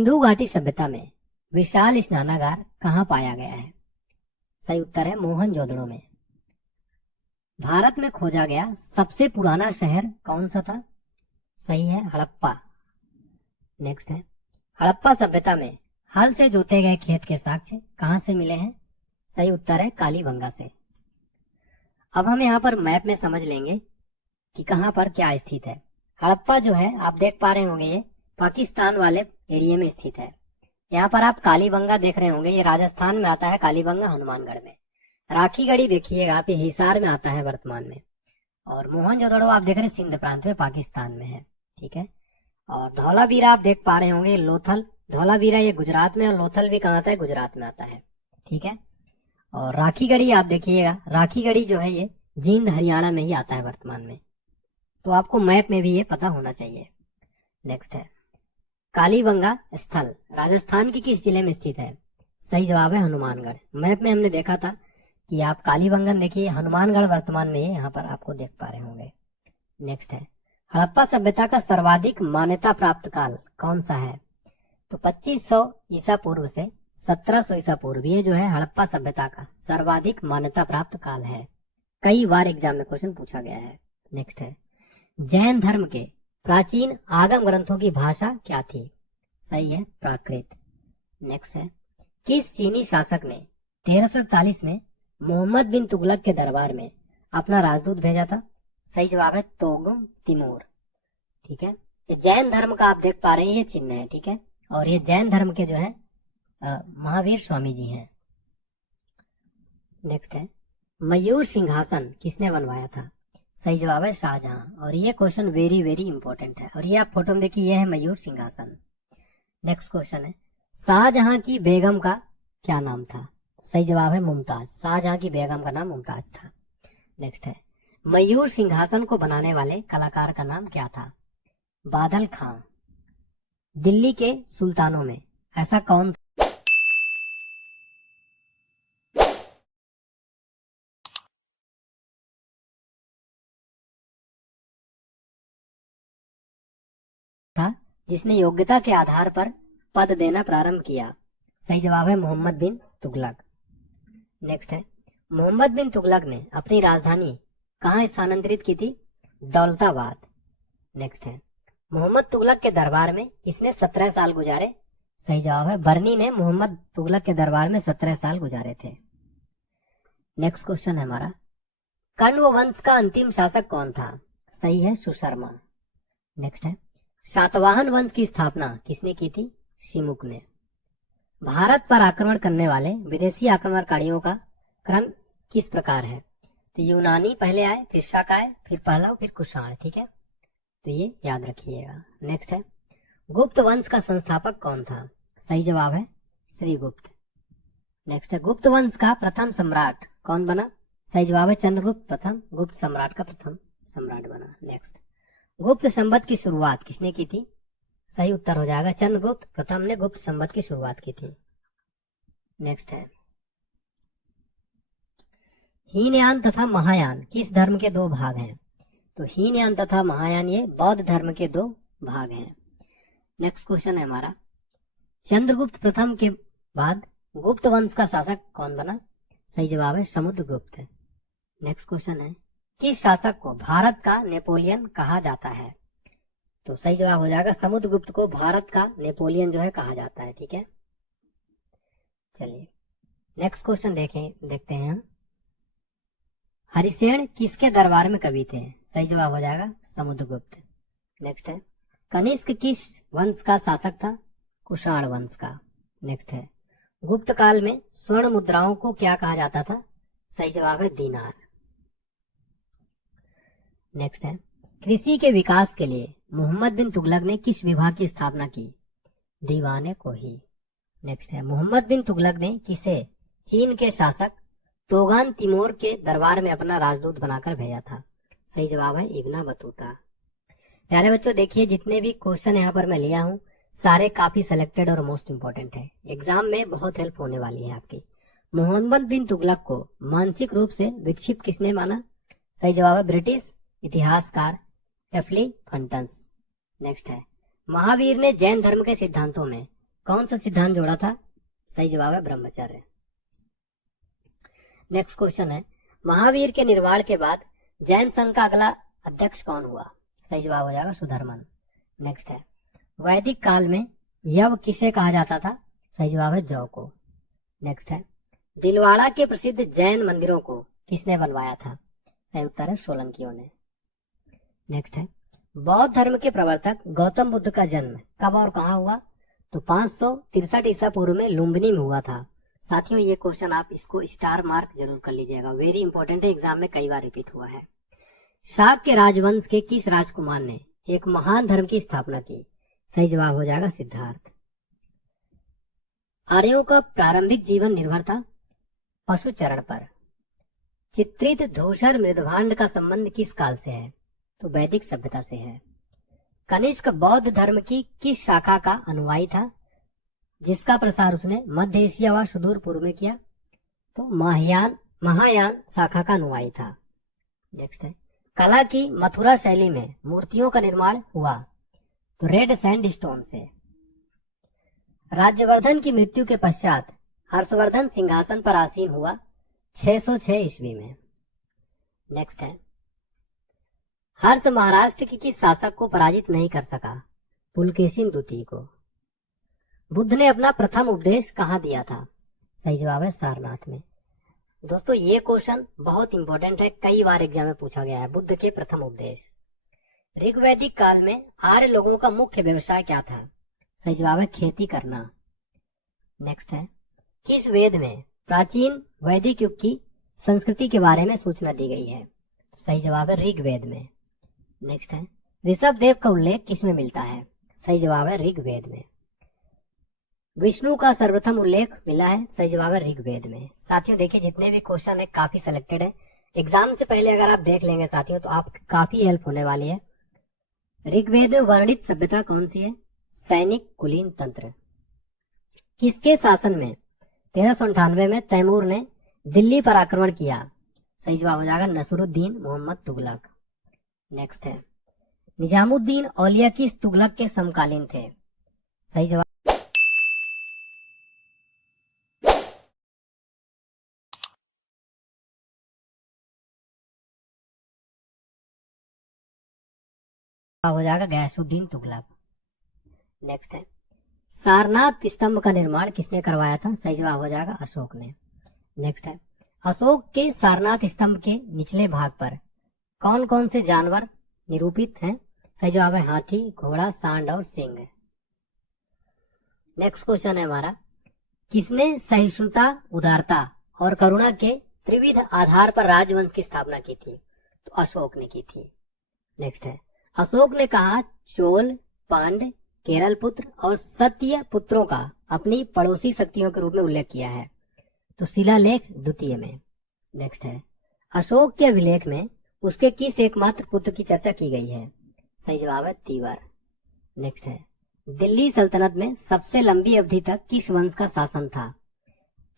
सिंधु घाटी सभ्यता में विशाल स्नानागार कहाँ पाया गया है? सही उत्तर है मोहनजोदड़ो में। भारत में खोजा गया सबसे पुराना शहर कौन सा था? सही है हड़प्पा। नेक्स्ट है, हड़प्पा सभ्यता में हल से जोते गए खेत के साक्ष्य कहाँ से मिले हैं? सही उत्तर है कालीबंगा से। अब हम यहाँ पर मैप में समझ लेंगे कि कहाँ पर क्या स्थित है। हड़प्पा जो है आप देख पा रहे होंगे ये पाकिस्तान वाले एरिया में स्थित है। यहाँ पर आप कालीबंगा देख रहे होंगे, ये राजस्थान में आता है कालीबंगा, हनुमानगढ़ में। राखीगढ़ी देखिएगा आप, ये हिसार में आता है वर्तमान में। और मोहनजोदड़ो आप देख रहे हैं सिंध प्रांत में पाकिस्तान में है, ठीक है। और धौलावीरा आप देख पा रहे होंगे, लोथल, धौलावीरा ये गुजरात में, और लोथल भी कहाँ आता है? गुजरात में आता है, ठीक है। और राखीगढ़ी आप देखिएगा, राखीगढ़ी जो है ये जींद हरियाणा में ही आता है वर्तमान में। तो आपको मैप में भी ये पता होना चाहिए। नेक्स्ट है, कालीबंगा स्थल राजस्थान की किस जिले में स्थित है? सही जवाब है हनुमानगढ़। मैप में हमने देखा था कि आप कालीबंगा देखिए, हनुमानगढ़ वर्तमान में यहाँ पर आपको देख पा रहे होंगे। नेक्स्ट है, हड़प्पा सभ्यता का सर्वाधिक मान्यता प्राप्त काल कौन सा है? तो 2500 ईसा पूर्व से 1700 ईसा पूर्व, ये जो है हड़प्पा सभ्यता का सर्वाधिक मान्यता प्राप्त काल है। कई बार एग्जाम में क्वेश्चन पूछा गया है। नेक्स्ट है, जैन धर्म के प्राचीन आगम ग्रंथों की भाषा क्या थी? सही है प्राकृत। नेक्स्ट है, किस चीनी शासक ने 1341 में मोहम्मद बिन तुगलक के दरबार में अपना राजदूत भेजा था? सही जवाब है तोगुम तिमूर, ठीक है। ये जैन धर्म का आप देख पा रहे हैं, ये चिन्ह है, ठीक है। और ये जैन धर्म के जो है महावीर स्वामी जी हैं। नेक्स्ट है, मयूर सिंहासन किसने बनवाया था? सही जवाब है शाहजहां। और ये क्वेश्चन वेरी वेरी इंपॉर्टेंट है। और ये आप फोटो में देखिए, ये है मयूर सिंहासन। नेक्स्ट क्वेश्चन है, शाहजहां की बेगम का क्या नाम था? सही जवाब है मुमताज। शाहजहां की बेगम का नाम मुमताज था। नेक्स्ट है, मयूर सिंहासन को बनाने वाले कलाकार का नाम क्या था? बादल खां। दिल्ली के सुल्तानों में ऐसा कौन था जिसने योग्यता के आधार पर पद देना प्रारंभ किया? सही जवाब है मोहम्मद बिन तुगलक। नेक्स्ट है, मोहम्मद बिन तुगलक ने अपनी राजधानी कहाँ स्थानांतरित की थी? दौलताबाद। नेक्स्ट है, मोहम्मद तुगलक के दरबार में किसने 17 साल गुजारे? सही जवाब है बर्नी ने मोहम्मद तुगलक के दरबार में 17 साल गुजारे थे। नेक्स्ट क्वेश्चन है हमारा, कण्व वंश का अंतिम शासक कौन था? सही है सुशर्मा। नेक्स्ट है, सातवाहन वंश की स्थापना किसने की थी? शिमुक ने। भारत पर आक्रमण करने वाले विदेशी आक्रमणकारियों का क्रम किस प्रकार है? तो यूनानी पहले आए, फिर शक आए, फिर पहलव, फिर कुषाण, ठीक है। तो ये याद रखिएगा। नेक्स्ट है, गुप्त वंश का संस्थापक कौन था? सही जवाब है श्रीगुप्त। नेक्स्ट है, गुप्त वंश का प्रथम सम्राट कौन बना? सही जवाब है चंद्रगुप्त प्रथम गुप्त सम्राट का प्रथम सम्राट बना। नेक्स्ट, गुप्त संवत की शुरुआत किसने की थी? सही उत्तर हो जाएगा चंद्रगुप्त प्रथम ने गुप्त संवत की शुरुआत की थी। नेक्स्ट है, हीनयान तथा महायान किस धर्म के दो भाग हैं? तो हीनयान तथा महायान ये बौद्ध धर्म के दो भाग हैं। नेक्स्ट क्वेश्चन है हमारा, चंद्रगुप्त प्रथम के बाद गुप्त वंश का शासक कौन बना? सही जवाब है समुद्रगुप्त। नेक्स्ट क्वेश्चन है, किस शासक को भारत का नेपोलियन कहा जाता है? तो सही जवाब हो जाएगा समुद्रगुप्त को भारत का नेपोलियन जो है कहा जाता है, ठीक है। चलिए नेक्स्ट क्वेश्चन देखते हैं हम, हरिसेन किसके दरबार में कवि थे? सही जवाब हो जाएगा समुद्रगुप्त। नेक्स्ट है, कनिष्क किस वंश का शासक था? कुषाण वंश का। नेक्स्ट है, गुप्त काल में स्वर्ण मुद्राओं को क्या कहा जाता था? सही जवाब है दीनार। नेक्स्ट है, कृषि के विकास के लिए मोहम्मद बिन तुगलक ने किस विभाग की स्थापना की? दीवाने को ही। नेक्स्ट है, मोहम्मद बिन तुगलक ने किसे चीन के शासक तोगान तिमोर के दरबार में अपना राजदूत बनाकर भेजा था? सही जवाब है इब्न बतूता। प्यारे बच्चों देखिए, जितने भी क्वेश्चन यहाँ पर मैं लिया हूँ सारे काफी सिलेक्टेड और मोस्ट इंपोर्टेंट है, एग्जाम में बहुत हेल्प होने वाली है आपकी। मोहम्मद बिन तुगलक को मानसिक रूप से विक्षिप्त किसने माना? सही जवाब है ब्रिटिश इतिहासकार एफली फंटन्स। नेक्स्ट है, महावीर ने जैन धर्म के सिद्धांतों में कौन सा सिद्धांत जोड़ा था? सही जवाब है ब्रह्मचर्य। नेक्स्ट क्वेश्चन है, महावीर के निर्वाण के बाद जैन संघ का अगला अध्यक्ष कौन हुआ? सही जवाब हो जाएगा सुधर्मन। नेक्स्ट है, वैदिक काल में यव किसे कहा जाता था? सही जवाब है जौ को। नेक्स्ट है, दिलवाड़ा के प्रसिद्ध जैन मंदिरों को किसने बनवाया था? सही उत्तर है सोलंकियों ने। नेक्स्ट है, बौद्ध धर्म के प्रवर्तक गौतम बुद्ध का जन्म कब और कहाँ हुआ? तो 563 ईसा पूर्व में लुम्बिनी में हुआ था। साथियों ये क्वेश्चन आप इसको स्टार मार्क जरूर कर लीजिएगा, वेरी इंपॉर्टेंट है, एग्जाम में कई बार रिपीट हुआ है। शाक्य राजवंश के किस राजकुमार ने एक महान धर्म की स्थापना की? सही जवाब हो जाएगा सिद्धार्थ। आर्यों का प्रारंभिक जीवन निर्भर था पशु चरण पर। चित्रित धूसर मृदभांड का संबंध किस काल से है? तो वैदिक सभ्यता से है। कनिष्क बौद्ध धर्म की किस शाखा का अनुयायी था जिसका प्रसार उसने मध्य एशिया व सुदूर पूर्व में किया? तो महायान शाखा का अनुयायी था। नेक्स्ट है, कला की मथुरा शैली में मूर्तियों का निर्माण हुआ? तो रेड सैंडस्टोन से। राज्यवर्धन की मृत्यु के पश्चात हर्षवर्धन सिंहासन पर आसीन हुआ 606 ईस्वी में। नेक्स्ट है, हर्ष महाराष्ट्र के किस शासक को पराजित नहीं कर सका? पुलकेशिन द्वितीय को। बुद्ध ने अपना प्रथम उपदेश कहाँ दिया था? सही जवाब है सारनाथ में। दोस्तों ये क्वेश्चन बहुत इंपॉर्टेंट है, कई बार एग्जाम में पूछा गया है। बुद्ध के प्रथम उपदेश। ऋग्वैदिक काल में आर्य लोगों का मुख्य व्यवसाय क्या था? सही जवाब है खेती करना। नेक्स्ट है, किस वेद में प्राचीन वैदिक युग की संस्कृति के बारे में सूचना दी गई है? सही जवाब है ऋग्वेद में। नेक्स्ट है, ऋषभ देव का उल्लेख किसमें मिलता है? सही जवाब है ऋग्वेद में। विष्णु का सर्वप्रथम उल्लेख मिला है? सही जवाब है ऋग्वेद में। साथियों देखिए जितने भी क्वेश्चन है काफी सिलेक्टेड है, एग्जाम से पहले अगर आप देख लेंगे साथियों तो आप काफी हेल्प होने वाली है। ऋग्वेद में वर्णित सभ्यता कौन सी है? सैनिक कुलीन तंत्र। किसके शासन में 1398 में तैमूर ने दिल्ली पर आक्रमण किया? सही जवाब हो जाएगा नसरुद्दीन मोहम्मद तुगलक। नेक्स्ट है, निजामुद्दीन औलिया किस तुगलक के समकालीन थे? सही जवाब हो जाएगा गयासुद्दीन तुगलक। नेक्स्ट है, सारनाथ स्तंभ का निर्माण किसने करवाया था? सही जवाब हो जाएगा अशोक ने। नेक्स्ट है, अशोक के सारनाथ स्तंभ के निचले भाग पर कौन कौन से जानवर निरूपित हैं? सही जवाब है हाथी, घोड़ा, सांड और सिंह। नेक्स्ट क्वेश्चन है हमारा, किसने सहिष्णुता, उदारता और करुणा के त्रिविध आधार पर राजवंश की स्थापना की थी? तो अशोक ने की थी। नेक्स्ट है, अशोक ने कहा चोल, पांड, केरल पुत्र और सत्य पुत्रों का अपनी पड़ोसी शक्तियों के रूप में उल्लेख किया है? तो शिलालेख द्वितीय में। नेक्स्ट है, अशोक के अभिलेख में उसके किस एकमात्र पुत्र की चर्चा की गई है? सही जवाब है तीवर। नेक्स्ट है, दिल्ली सल्तनत में सबसे लंबी अवधि तक किस वंश का शासन था?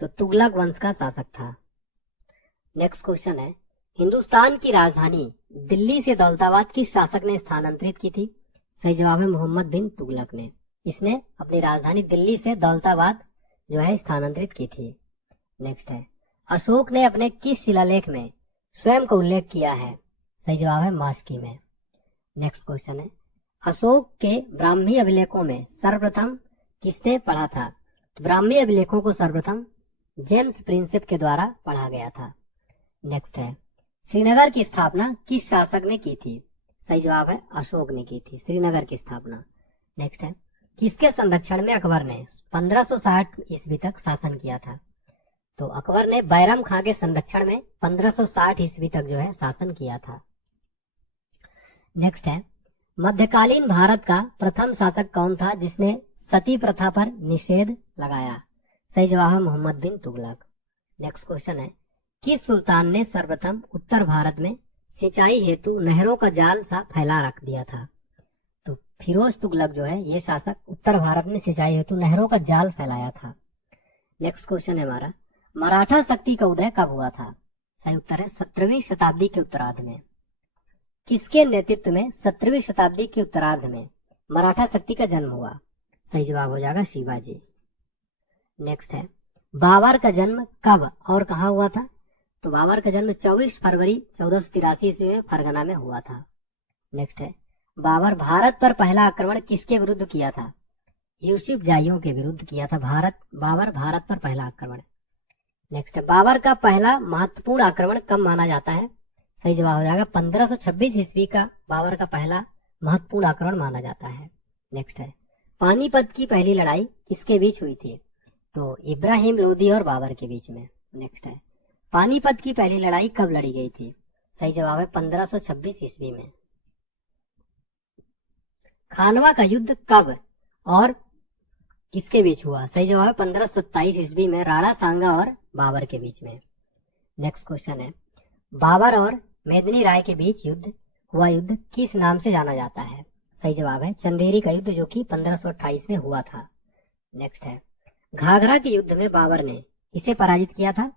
तो तुगलक वंश का शासक था। नेक्स्ट क्वेश्चन है, हिंदुस्तान की राजधानी दिल्ली से दौलताबाद किस शासक ने स्थानांतरित की थी? सही जवाब है मोहम्मद बिन तुगलक ने। इसने अपनी राजधानी दिल्ली से दौलताबाद जो है स्थानांतरित की थी। नेक्स्ट है, अशोक ने अपने किस शिलालेख में स्वयं का उल्लेख किया है? सही जवाब है मास्की में। नेक्स्ट क्वेश्चन है, अशोक के ब्राह्मी अभिलेखों में सर्वप्रथम किसने पढ़ा था? तो ब्राह्मी अभिलेखों को सर्वप्रथम जेम्स प्रिंसेप के द्वारा पढ़ा गया था। नेक्स्ट है, श्रीनगर की स्थापना किस शासक ने की थी? सही जवाब है अशोक ने की थी श्रीनगर की स्थापना। नेक्स्ट है, किसके संरक्षण में अकबर ने 1560 ईस्वी तक शासन किया था? तो अकबर ने बैरम खां के संरक्षण में 1560 ईस्वी तक जो है शासन किया था। नेक्स्ट है, मध्यकालीन भारत का प्रथम शासक कौन था जिसने सती प्रथा पर निषेध लगाया? सही जवाब है मोहम्मद बिन तुगलक। नेक्स्ट क्वेश्चन है, किस सुल्तान ने सर्वप्रथम उत्तर भारत में सिंचाई हेतु नहरों का जाल सा फैला रख दिया था? तो फिरोज तुगलक जो है ये शासक उत्तर भारत में सिंचाई हेतु नहरों का जाल फैलाया था। नेक्स्ट क्वेश्चन है हमारा, मराठा शक्ति का उदय कब हुआ था? सही उत्तर है 17वीं शताब्दी के उत्तरार्ध में। किसके नेतृत्व में 17वीं शताब्दी के उत्तरार्ध में मराठा शक्ति का जन्म हुआ? सही जवाब हो जाएगा शिवाजी। नेक्स्ट है, बाबर का जन्म कब और कहाँ हुआ था? तो बाबर का जन्म 24 फरवरी 1483 ईस्वी में फरगना में हुआ था। नेक्स्ट है, बाबर भारत पर पहला आक्रमण किसके विरुद्ध किया था? यूसुफ जाइयों के विरुद्ध किया था बाबर भारत पर पहला आक्रमण। नेक्स्ट है, बाबर का पहला महत्वपूर्ण आक्रमण कब माना जाता है? सही जवाब हो जाएगा 1526 ईस्वी का बाबर का पहला महत्वपूर्ण आक्रमण माना जाता है। नेक्स्ट है, पानीपत की पहली लड़ाई किसके बीच हुई थी? तो इब्राहिम लोदी और बाबर के बीच में। नेक्स्ट है, पानीपत की पहली लड़ाई कब लड़ी गई थी? सही जवाब है 1526 ईस्वी में। खानवा का युद्ध कब और किसके बीच हुआ? सही जवाब है 1527 ईस्वी में राणा सांगा और बाबर के बीच में। नेक्स्ट क्वेश्चन है, बाबर और मेदिनी राय के बीच युद्ध किस नाम से जाना जाता है? सही जवाब है चंदेरी का युद्ध, जो कि 1528 में हुआ था। नेक्स्ट है, घाघरा के युद्ध में बाबर ने किसे पराजित किया था?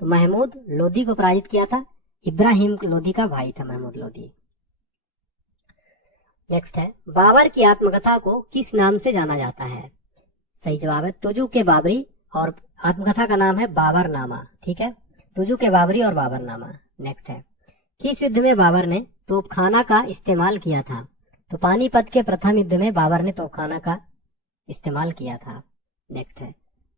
तो महमूद लोदी को पराजित किया था। इब्राहिम लोदी का भाई था महमूद लोदी। नेक्स्ट है, बाबर की आत्मकथा को किस नाम से जाना जाता है? सही जवाब है तुजू के बाबरी, और आत्मकथा का नाम है बाबरनामा। ठीक है, तुजू के बाबरी और बाबरनामा। नेक्स्ट है, किस युद्ध में बाबर ने तोपखाना का इस्तेमाल किया था? तो पानीपत के प्रथम युद्ध में बाबर ने तोपखाना का इस्तेमाल किया था। नेक्स्ट है,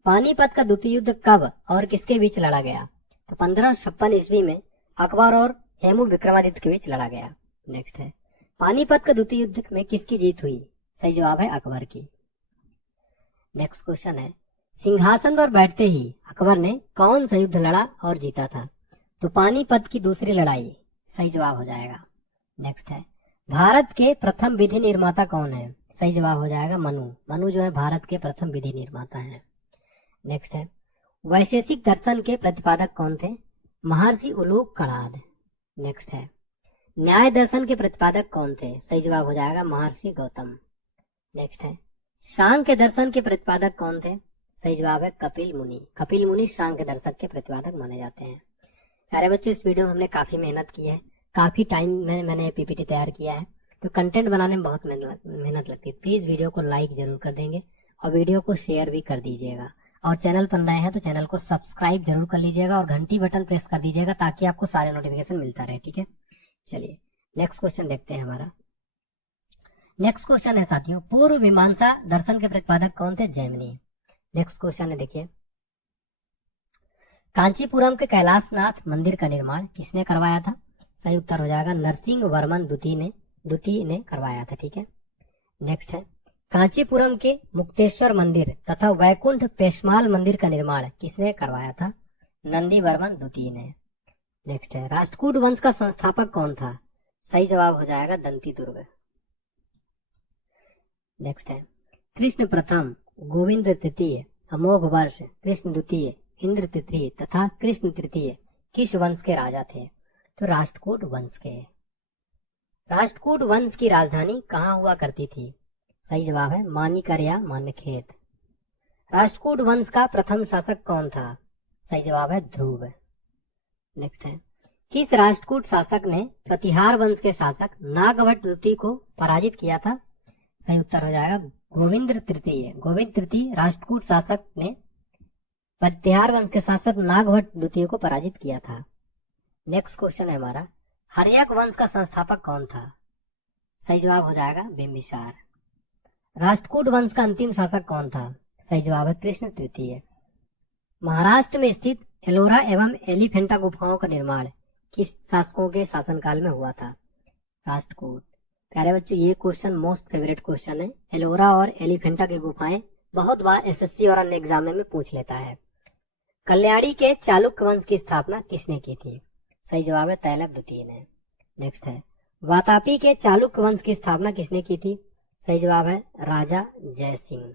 पानीपत का द्वितीय युद्ध कब और किसके बीच लड़ा गया? तो 1556 ईस्वी में अकबर और हेमू विक्रमादित्य के बीच लड़ा गया। नेक्स्ट है, पानीपत का द्वितीय युद्ध में किसकी जीत हुई? सही जवाब है अकबर की। नेक्स्ट क्वेश्चन है, सिंहासन पर बैठते ही अकबर ने कौन सा युद्ध लड़ा और जीता था? तो पानीपत की दूसरी लड़ाई। सही जवाब हो जाएगा। नेक्स्ट है, भारत के प्रथम विधि निर्माता कौन है? सही जवाब हो जाएगा मनु जो है भारत के प्रथम विधि निर्माता है। नेक्स्ट है, वैशेषिक दर्शन के प्रतिपादक कौन थे? महर्षि उलूक कणाद। नेक्स्ट है, न्याय दर्शन के प्रतिपादक कौन थे? सही जवाब हो जाएगा महर्षि गौतम। नेक्स्ट है, सांख्य दर्शन के प्रतिपादक कौन थे? सही जवाब है कपिल मुनि सांख्य दर्शक के प्रतिपादक माने जाते हैं। प्यारे बच्चों, इस वीडियो में हमने काफी मेहनत की है, काफी टाइम में मैंने पीपीटी तैयार किया है, तो कंटेंट बनाने में बहुत मेहनत लगती है। प्लीज वीडियो को लाइक जरूर कर देंगे और वीडियो को शेयर भी कर दीजिएगा, और चैनल पर नए हैं तो चैनल को सब्सक्राइब जरूर कर लीजिएगा और घंटी बटन प्रेस कर दीजिएगा ताकि आपको सारे नोटिफिकेशन मिलता रहे। ठीक है, चलिए नेक्स्ट क्वेश्चन देखते हैं हमारा। नेक्स्ट क्वेश्चन है साथियों, पूर्व मीमांसा दर्शन के प्रतिपादक कौन थे? जैमिनी। नेक्स्ट क्वेश्चन है, देखिए, कांचीपुरम के कैलाशनाथ मंदिर का निर्माण किसने करवाया था? सही उत्तर हो जाएगा नरसिंह वर्मन द्वितीय ने करवाया था। ठीक है, नेक्स्ट है, कांचीपुरम के मुक्तेश्वर मंदिर तथा वैकुंठ पेशमाल मंदिर का निर्माण किसने करवाया था? नंदी वर्मन द्वितीय ने। नेक्स्ट है, राष्ट्रकूट वंश का संस्थापक कौन था? सही जवाब हो जाएगा दंती दुर्ग। नेक्स्ट है, कृष्ण प्रथम, गोविंद तृतीय, अमोघ वर्ष, कृष्ण द्वितीय, इंद्र तृतीय तथा कृष्ण तृतीय किस वंश के राजा थे? तो राष्ट्रकूट वंश के। राष्ट्रकूट वंश की राजधानी कहाँ हुआ करती थी? सही जवाब है मानिकर या मान्यखेत। राष्ट्रकूट वंश का प्रथम शासक कौन था? सही जवाब है ध्रुव। नेक्स्ट है, किस राष्ट्रकूट शासक ने प्रतिहार वंश के शासक नागभट्ट द्वितीय को पराजित किया था? सही उत्तर हो जाएगा गोविंद तृतीय राष्ट्रकूट शासक ने प्रतिहार वंश के शासक नागभट्ट द्वितीय को पराजित किया था। नेक्स्ट क्वेश्चन है हमारा, हर्यक वंश का संस्थापक कौन था? सही जवाब हो जाएगा बिंबिसार। राष्ट्रकूट वंश का अंतिम शासक कौन था? सही जवाब है कृष्ण तृतीय। महाराष्ट्र में स्थित एलोरा एवं एलिफेंटा गुफाओं का निर्माण किस शासकों के शासनकाल में हुआ था? राष्ट्रकूट। प्यारे बच्चों, ये क्वेश्चन मोस्ट फेवरेट क्वेश्चन है। एलोरा और एलिफेंटा की गुफाएं बहुत बार एसएससी और अन्य एग्जाम में पूछ लेता है। कल्याणी के चालुक्य वंश की स्थापना किसने की थी? सही जवाब है तैलप द्वितीय ने। नेक्स्ट है, वातापी के चालुक्य वंश की स्थापना किसने की थी? सही जवाब है राजा जय सिंह।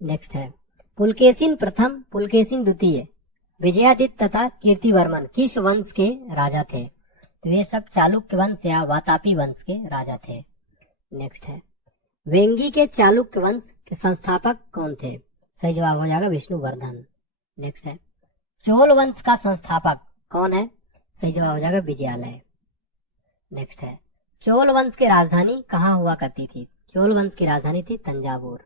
नेक्स्ट है, पुलकेशिन प्रथम, पुलकेशिन द्वितीय, विजयादित्य तथा कीर्तिवर्मन किस वंश के राजा थे? तो ये सब चालुक्य वंश या वातापी वंश के राजा थे। नेक्स्ट है, वेंगी के चालुक्य वंश के संस्थापक कौन थे? सही जवाब हो जाएगा विष्णुवर्धन। नेक्स्ट है, चोल वंश का संस्थापक कौन है? सही जवाब हो जाएगा विजयालय। नेक्स्ट है, चोल वंश की राजधानी कहाँ हुआ करती थी? चोल वंश की राजधानी थी तंजावुर।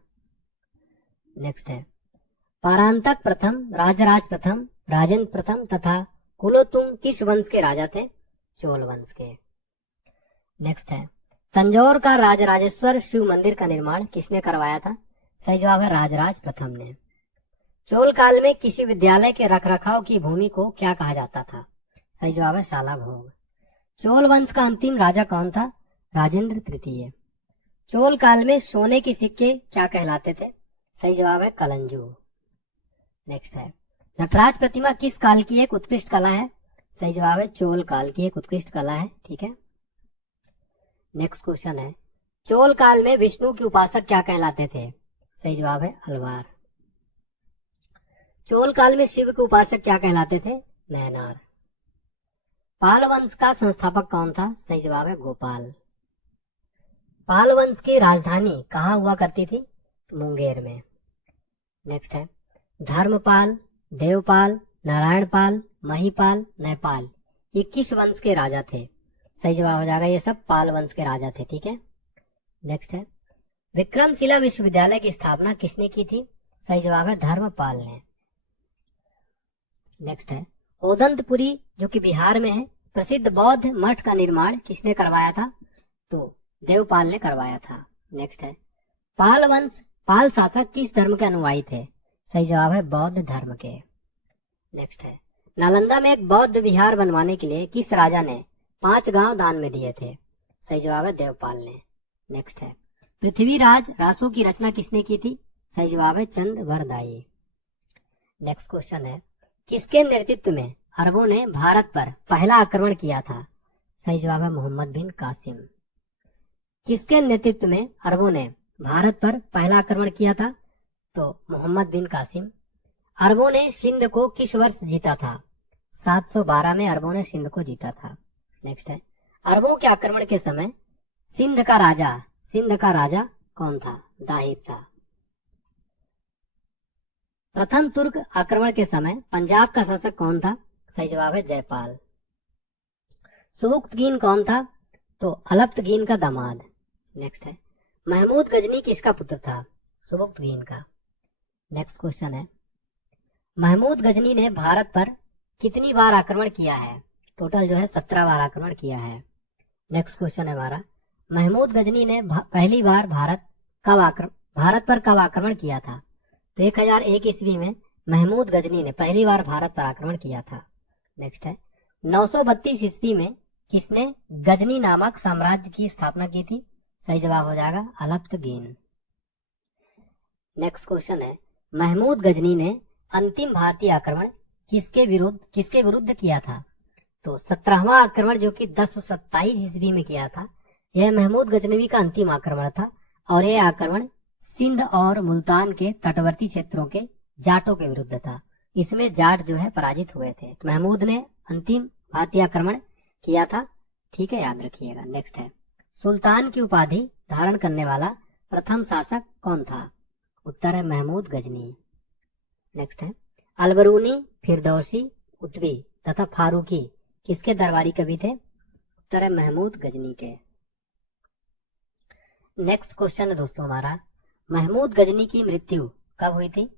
नेक्स्ट है परांतक प्रथम, राजराज प्रथम, राजेंद्र प्रथम तथा कुलोत्तुंग किस वंश के राजा थे? चोल वंश के। नेक्स्ट है तंजौर का राजराजेश्वर शिव मंदिर का निर्माण किसने करवाया था? सही जवाब है राजराज प्रथम ने। चोल काल में किसी विद्यालय के रखरखाव की भूमि को क्या कहा जाता था? सही जवाब है शाला भोग। चोल वंश का अंतिम राजा कौन था? राजेंद्र तृतीय। चोल काल में सोने के सिक्के क्या कहलाते थे? सही जवाब है कलंजू। नेक्स्ट है नटराज प्रतिमा किस काल की एक उत्कृष्ट कला है? सही जवाब है चोल काल की एक उत्कृष्ट कला है। ठीक है, नेक्स्ट क्वेश्चन है चोल काल में विष्णु के उपासक क्या कहलाते थे? सही जवाब है अलवार। चोल काल में शिव के उपासक क्या कहलाते थे? नैनार। पाल वंश का संस्थापक कौन था? सही जवाब है गोपाल। पाल वंश की राजधानी कहाँ हुआ करती थी? मुंगेर में। नेक्स्ट है धर्मपाल, देवपाल, नारायणपाल, महिपाल, नेपाल ये किस वंश के राजा थे? सही जवाब हो जाएगा ये सब पाल वंश के राजा थे। ठीक है, नेक्स्ट है विक्रमशिला विश्वविद्यालय की स्थापना किसने की थी? सही जवाब है धर्मपाल ने। नेक्स्ट है ओदंतपुरी जो कि बिहार में है प्रसिद्ध बौद्ध मठ का निर्माण किसने करवाया था? तो देवपाल ने करवाया था। नेक्स्ट है पाल वंश, पाल शासक किस धर्म के अनुयायी थे? सही जवाब है बौद्ध धर्म के। नेक्स्ट है नालंदा में एक बौद्ध विहार बनवाने के लिए किस राजा ने 5 गांव दान में दिए थे? सही जवाब है देवपाल ने। नेक्स्ट है पृथ्वीराज रासो की रचना किसने की थी? सही जवाब है चंद्रवरदायी। नेक्स्ट क्वेश्चन है किसके नेतृत्व में अरबों ने भारत पर पहला आक्रमण किया था? सही जवाब है मोहम्मद बिन कासिम। किसके नेतृत्व में अरबों ने भारत पर पहला आक्रमण किया था? तो मोहम्मद बिन कासिम। अरबों ने सिंध को किस वर्ष जीता था? 712 में अरबों ने सिंध को जीता था। नेक्स्ट है अरबों के आक्रमण के समय सिंध का राजा कौन था? दाहिर था। प्रथम तुर्क आक्रमण के समय पंजाब का शासक कौन था? सही जवाब है जयपाल। सुबुक्तगीन कौन था? तो अलप्तगीन का दामाद। नेक्स्ट है महमूद गजनी किसका पुत्र था? सुबुक्तगीन का। नेक्स्ट क्वेश्चन है महमूद गजनी ने भारत पर कितनी बार आक्रमण किया है? टोटल जो है 17 बार आक्रमण किया है। नेक्स्ट क्वेश्चन है हमारा महमूद गजनी ने पहली बार भारत पर कब आक्रमण किया था? तो 1001 ईस्वी में महमूद गजनी ने पहली बार भारत पर आक्रमण किया था। नेक्स्ट है 932 ईस्वी में किसने गजनी नामक साम्राज्य की स्थापना की थी? सही जवाब हो जाएगा अलप्तगीन। नेक्स्ट क्वेश्चन है महमूद गजनी ने अंतिम भारतीय आक्रमण किसके विरुद्ध किया था? तो 17वां आक्रमण जो कि 1027 ईस्वी में किया था यह महमूद गजनवी का अंतिम आक्रमण था और यह आक्रमण सिंध और मुल्तान के तटवर्ती क्षेत्रों के जाटों के विरुद्ध था। इसमें जाट जो है पराजित हुए थे। तो महमूद ने अंतिम भारतीय आक्रमण किया था। ठीक है, याद रखिएगा। नेक्स्ट है सुल्तान की उपाधि धारण करने वाला प्रथम शासक कौन था? उत्तर है महमूद गजनी। नेक्स्ट है अलबरूनी, फिरदौसी, उतवी तथा फारूकी किसके दरबारी कवि थे? उत्तर है महमूद गजनी के। नेक्स्ट क्वेश्चन है दोस्तों हमारा महमूद गजनी की मृत्यु कब हुई थी?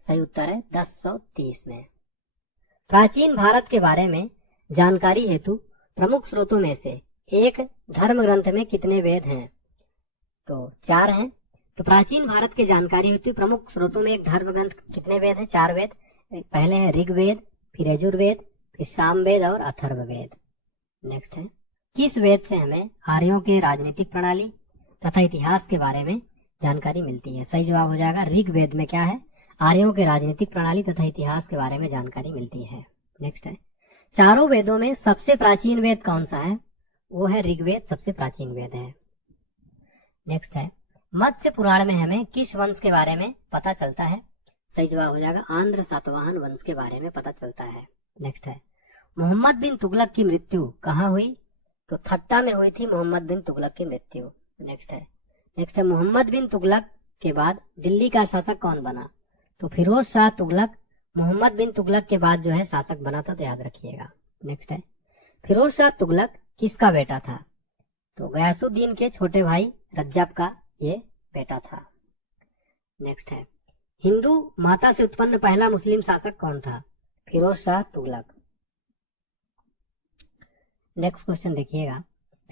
सही उत्तर है 1030 में। प्राचीन भारत के बारे में जानकारी हेतु प्रमुख स्रोतों में से एक धर्म ग्रंथ में कितने वेद हैं? तो 4 हैं। तो प्राचीन भारत की जानकारी हेतु प्रमुख स्रोतों में एक धर्म ग्रंथ कितने वेद हैं? 4 वेद। पहले है ऋग्वेद, फिर यजुर्वेद, फिर सामवेद और अथर्ववेद। नेक्स्ट है किस वेद से हमें आर्यों के राजनीतिक प्रणाली तथा इतिहास के बारे में जानकारी मिलती है? सही जवाब हो जाएगा ऋग्वेद में क्या है? आर्यों के राजनीतिक प्रणाली तथा इतिहास के बारे में जानकारी मिलती है। नेक्स्ट है चारों वेदों में सबसे प्राचीन वेद कौन सा है? वो है ऋग्वेद, सबसे प्राचीन वेद है। नेक्स्ट है मत्स्य पुराण में हमें किस वंश के बारे में पता चलता है? सही जवाब हो जाएगा आंध्र सातवाहन वंश के बारे में पता चलता है। नेक्स्ट है मोहम्मद बिन तुगलक की मृत्यु कहाँ हुई? तो थट्टा में हुई थी मोहम्मद बिन तुगलक की मृत्यु। नेक्स्ट है मोहम्मद बिन तुगलक के बाद दिल्ली का शासक कौन बना? तो फिरोज शाह तुगलक मोहम्मद बिन तुगलक के बाद जो है शासक बना था, तो याद रखिएगा। नेक्स्ट है फिरोज शाह तुगलक किसका बेटा था? तो गयासुद्दीन के छोटे भाई रज्जब का ये बेटा था। नेक्स्ट है, हिंदू माता से उत्पन्न पहला मुस्लिम शासक कौन था? फिरोज शाह तुगलक। नेक्स्ट क्वेश्चन देखिएगा,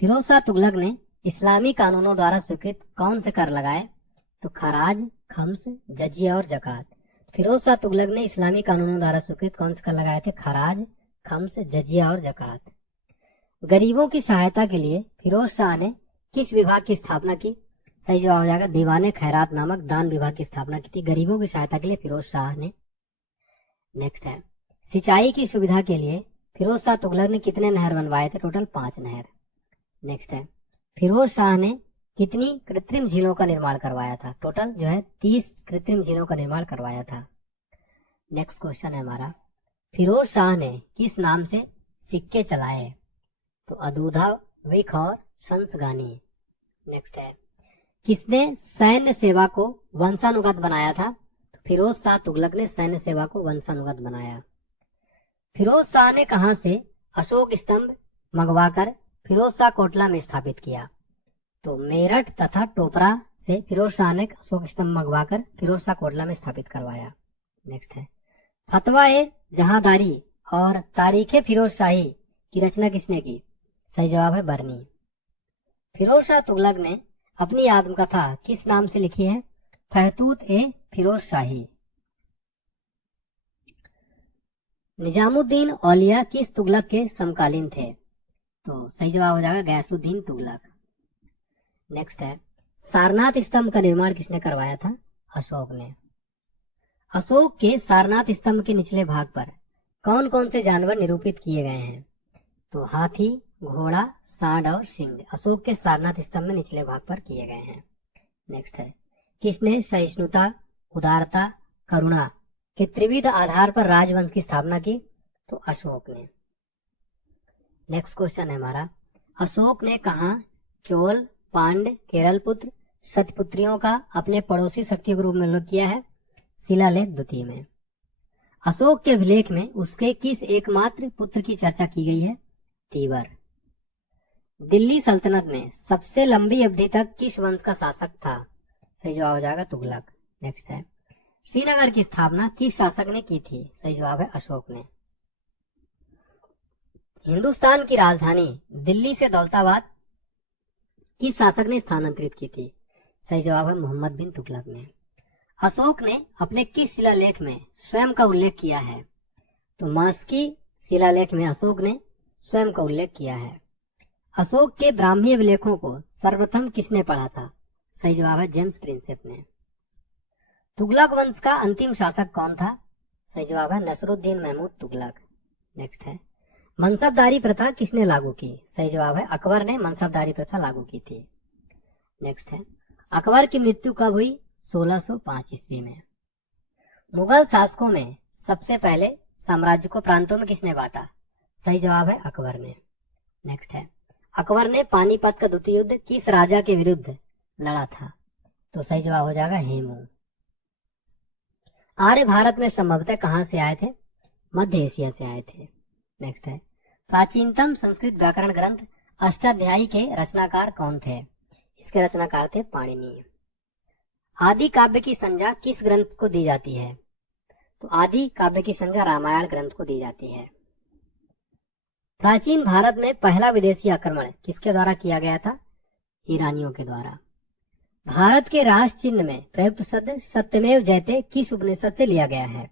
फिरोज शाह तुगलक ने इस्लामी कानूनों द्वारा स्वीकृत कौन से कर लगाए? तो खराज, खम्स, जजिया और जकात। फिरोज शाह तुगलक ने इस्लामी कानूनों द्वारा स्वीकृत कौन से कर लगाए थे? खराज, खम्स, जजिया और जकात। गरीबों की सहायता के लिए फिरोज शाह ने किस विभाग की स्थापना की? सही जवाब हो जाएगा दीवाने खैरात नामक दान विभाग की स्थापना की थी गरीबों की सहायता के लिए फिरोज शाह ने। नेक्स्ट है, सिंचाई की सुविधा के लिए फिरोज शाह तुगलक ने कितने नहर बनवाए थे? टोटल 5 नहर। नेक्स्ट है, फिरोज शाह ने कितनी कृत्रिम झीलों का निर्माण करवाया था? टोटल जो है 30 कृत्रिम झीलों का निर्माण करवाया था। नेक्स्ट क्वेश्चन है हमारा, फिरोज शाह ने किस नाम से सिक्के चलाए? तो अदूधा, विख और संसगानी। नेक्स्ट है, किसने सैन्य सेवा को वंशानुगत बनाया था? तो फिरोज शाह तुगलक ने सैन्य सेवा को वंशानुगत बनाया। फिरोज शाह ने कहां से अशोक स्तंभ मंगवाकर फिरोज शाह कोटला में स्थापित किया? तो मेरठ तथा टोपरा से फिरोज शाह ने अशोक स्तंभ मंगवाकर फिरोज शाह कोटला में स्थापित करवाया। नेक्स्ट है, फतवा ए जहांदारी और तारीखे फिरोज शाही की रचना किसने की? सही जवाब है बरनी। फिरोज शाह तुगलक ने अपनी आत्मकथा किस नाम से लिखी है? फहतूत ए फिरोज शाही। निजामुद्दीन औलिया किस तुगलक के समकालीन थे? तो सही जवाब हो जाएगा गयासुद्दीन तुगलक। नेक्स्ट है, सारनाथ स्तंभ का निर्माण किसने करवाया था? अशोक ने। अशोक के सारनाथ स्तंभ के निचले भाग पर कौन कौन से जानवर निरूपित किए गए हैं? तो हाथी, घोड़ा, सांड और सिंह अशोक के सारनाथ स्तंभ में निचले भाग पर किए गए हैं। नेक्स्ट है, किसने सहिष्णुता, उदारता, करुणा के त्रिविध आधार पर राजवंश की स्थापना की? तो अशोक ने। नेक्स्ट क्वेश्चन है हमारा, अशोक ने कहा चोल, पांड्य, केरल पुत्र, सतपुत्रियों का अपने पड़ोसी शक्तियों के रूप में उल्लेख किया है? शिलालेख द्वितीय में। अशोक के अभिलेख में उसके किस एकमात्र पुत्र की चर्चा की गई है? तीवर। दिल्ली सल्तनत में सबसे लंबी अवधि तक किस वंश का शासक था? सही जवाब हो जाएगा तुगलक। नेक्स्ट है, श्रीनगर की स्थापना किस शासक ने की थी? सही जवाब है अशोक ने। हिंदुस्तान की राजधानी दिल्ली से दौलताबाद किस शासक ने स्थानांतरित की थी? सही जवाब है मोहम्मद बिन तुगलक ने। अशोक ने अपने किस शिलालेख में स्वयं का उल्लेख किया है? तो मास्की शिलालेख में अशोक ने स्वयं का उल्लेख किया है। अशोक के ब्राह्मी अभिलेखों को सर्वप्रथम किसने पढ़ा था? सही जवाब है जेम्स प्रिंसेप ने। तुगलक वंश का अंतिम शासक कौन था? सही जवाब है नसरुद्दीन महमूद तुगलक। नेक्स्ट है, मनसबदारी प्रथा किसने लागू की? सही जवाब है अकबर ने मनसबदारी प्रथा लागू की थी। नेक्स्ट है, अकबर की मृत्यु कब हुई? 1605 ईस्वी में। मुगल शासकों में सबसे पहले साम्राज्य को प्रांतों में किसने बांटा? सही जवाब है अकबर ने। नेक्स्ट है, अकबर ने पानीपत का द्वितीय युद्ध किस राजा के विरुद्ध लड़ा था? तो सही जवाब हो जाएगा हेमू। आर्य भारत में संभवतः कहां से आए थे? मध्य एशिया से आए थे। नेक्स्ट है, प्राचीनतम संस्कृत व्याकरण ग्रंथ अष्टाध्यायी के रचनाकार कौन थे? इसके रचनाकार थे पाणिनि। आदि काव्य की संज्ञा किस ग्रंथ को दी जाती है? तो आदि काव्य की संज्ञा रामायण ग्रंथ को दी जाती है। प्राचीन भारत में पहला विदेशी आक्रमण किसके द्वारा किया गया था? ईरानियों के द्वारा। भारत के राष्ट्र चिन्ह में प्रयुक्त शब्द सत्यमेव जयते किस उपनिषद से लिया गया है?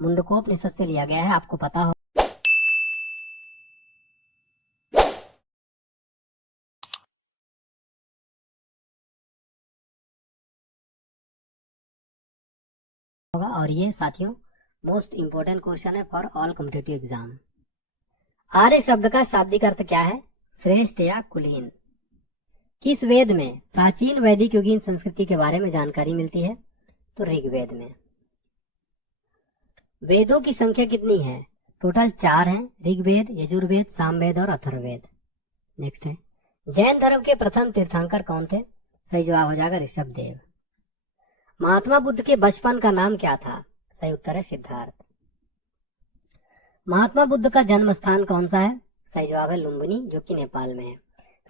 मुंडकोपनिषद से लिया गया है, आपको पता हो। होगा और ये साथियों मोस्ट इंपोर्टेंट क्वेश्चन है फॉर ऑल कॉम्पिटिटिव एग्जाम। आर्य शब्द का शाब्दिक अर्थ क्या है? श्रेष्ठ या कुलीन। किस वेद में प्राचीन वैदिक युगीन संस्कृति के बारे में जानकारी मिलती है? तो ऋग्वेद में। वेदों की संख्या कितनी है? टोटल 4 हैं, ऋग्वेद, यजुर्वेद, सामवेद और अथर्ववेद। नेक्स्ट है, जैन धर्म के प्रथम तीर्थंकर कौन थे? सही जवाब हो जाएगा ऋषभदेव। महात्मा बुद्ध के बचपन का नाम क्या था? सही उत्तर है सिद्धार्थ। महात्मा बुद्ध का जन्म स्थान कौन सा है? सही जवाब है लुम्बिनी, जो कि नेपाल में है।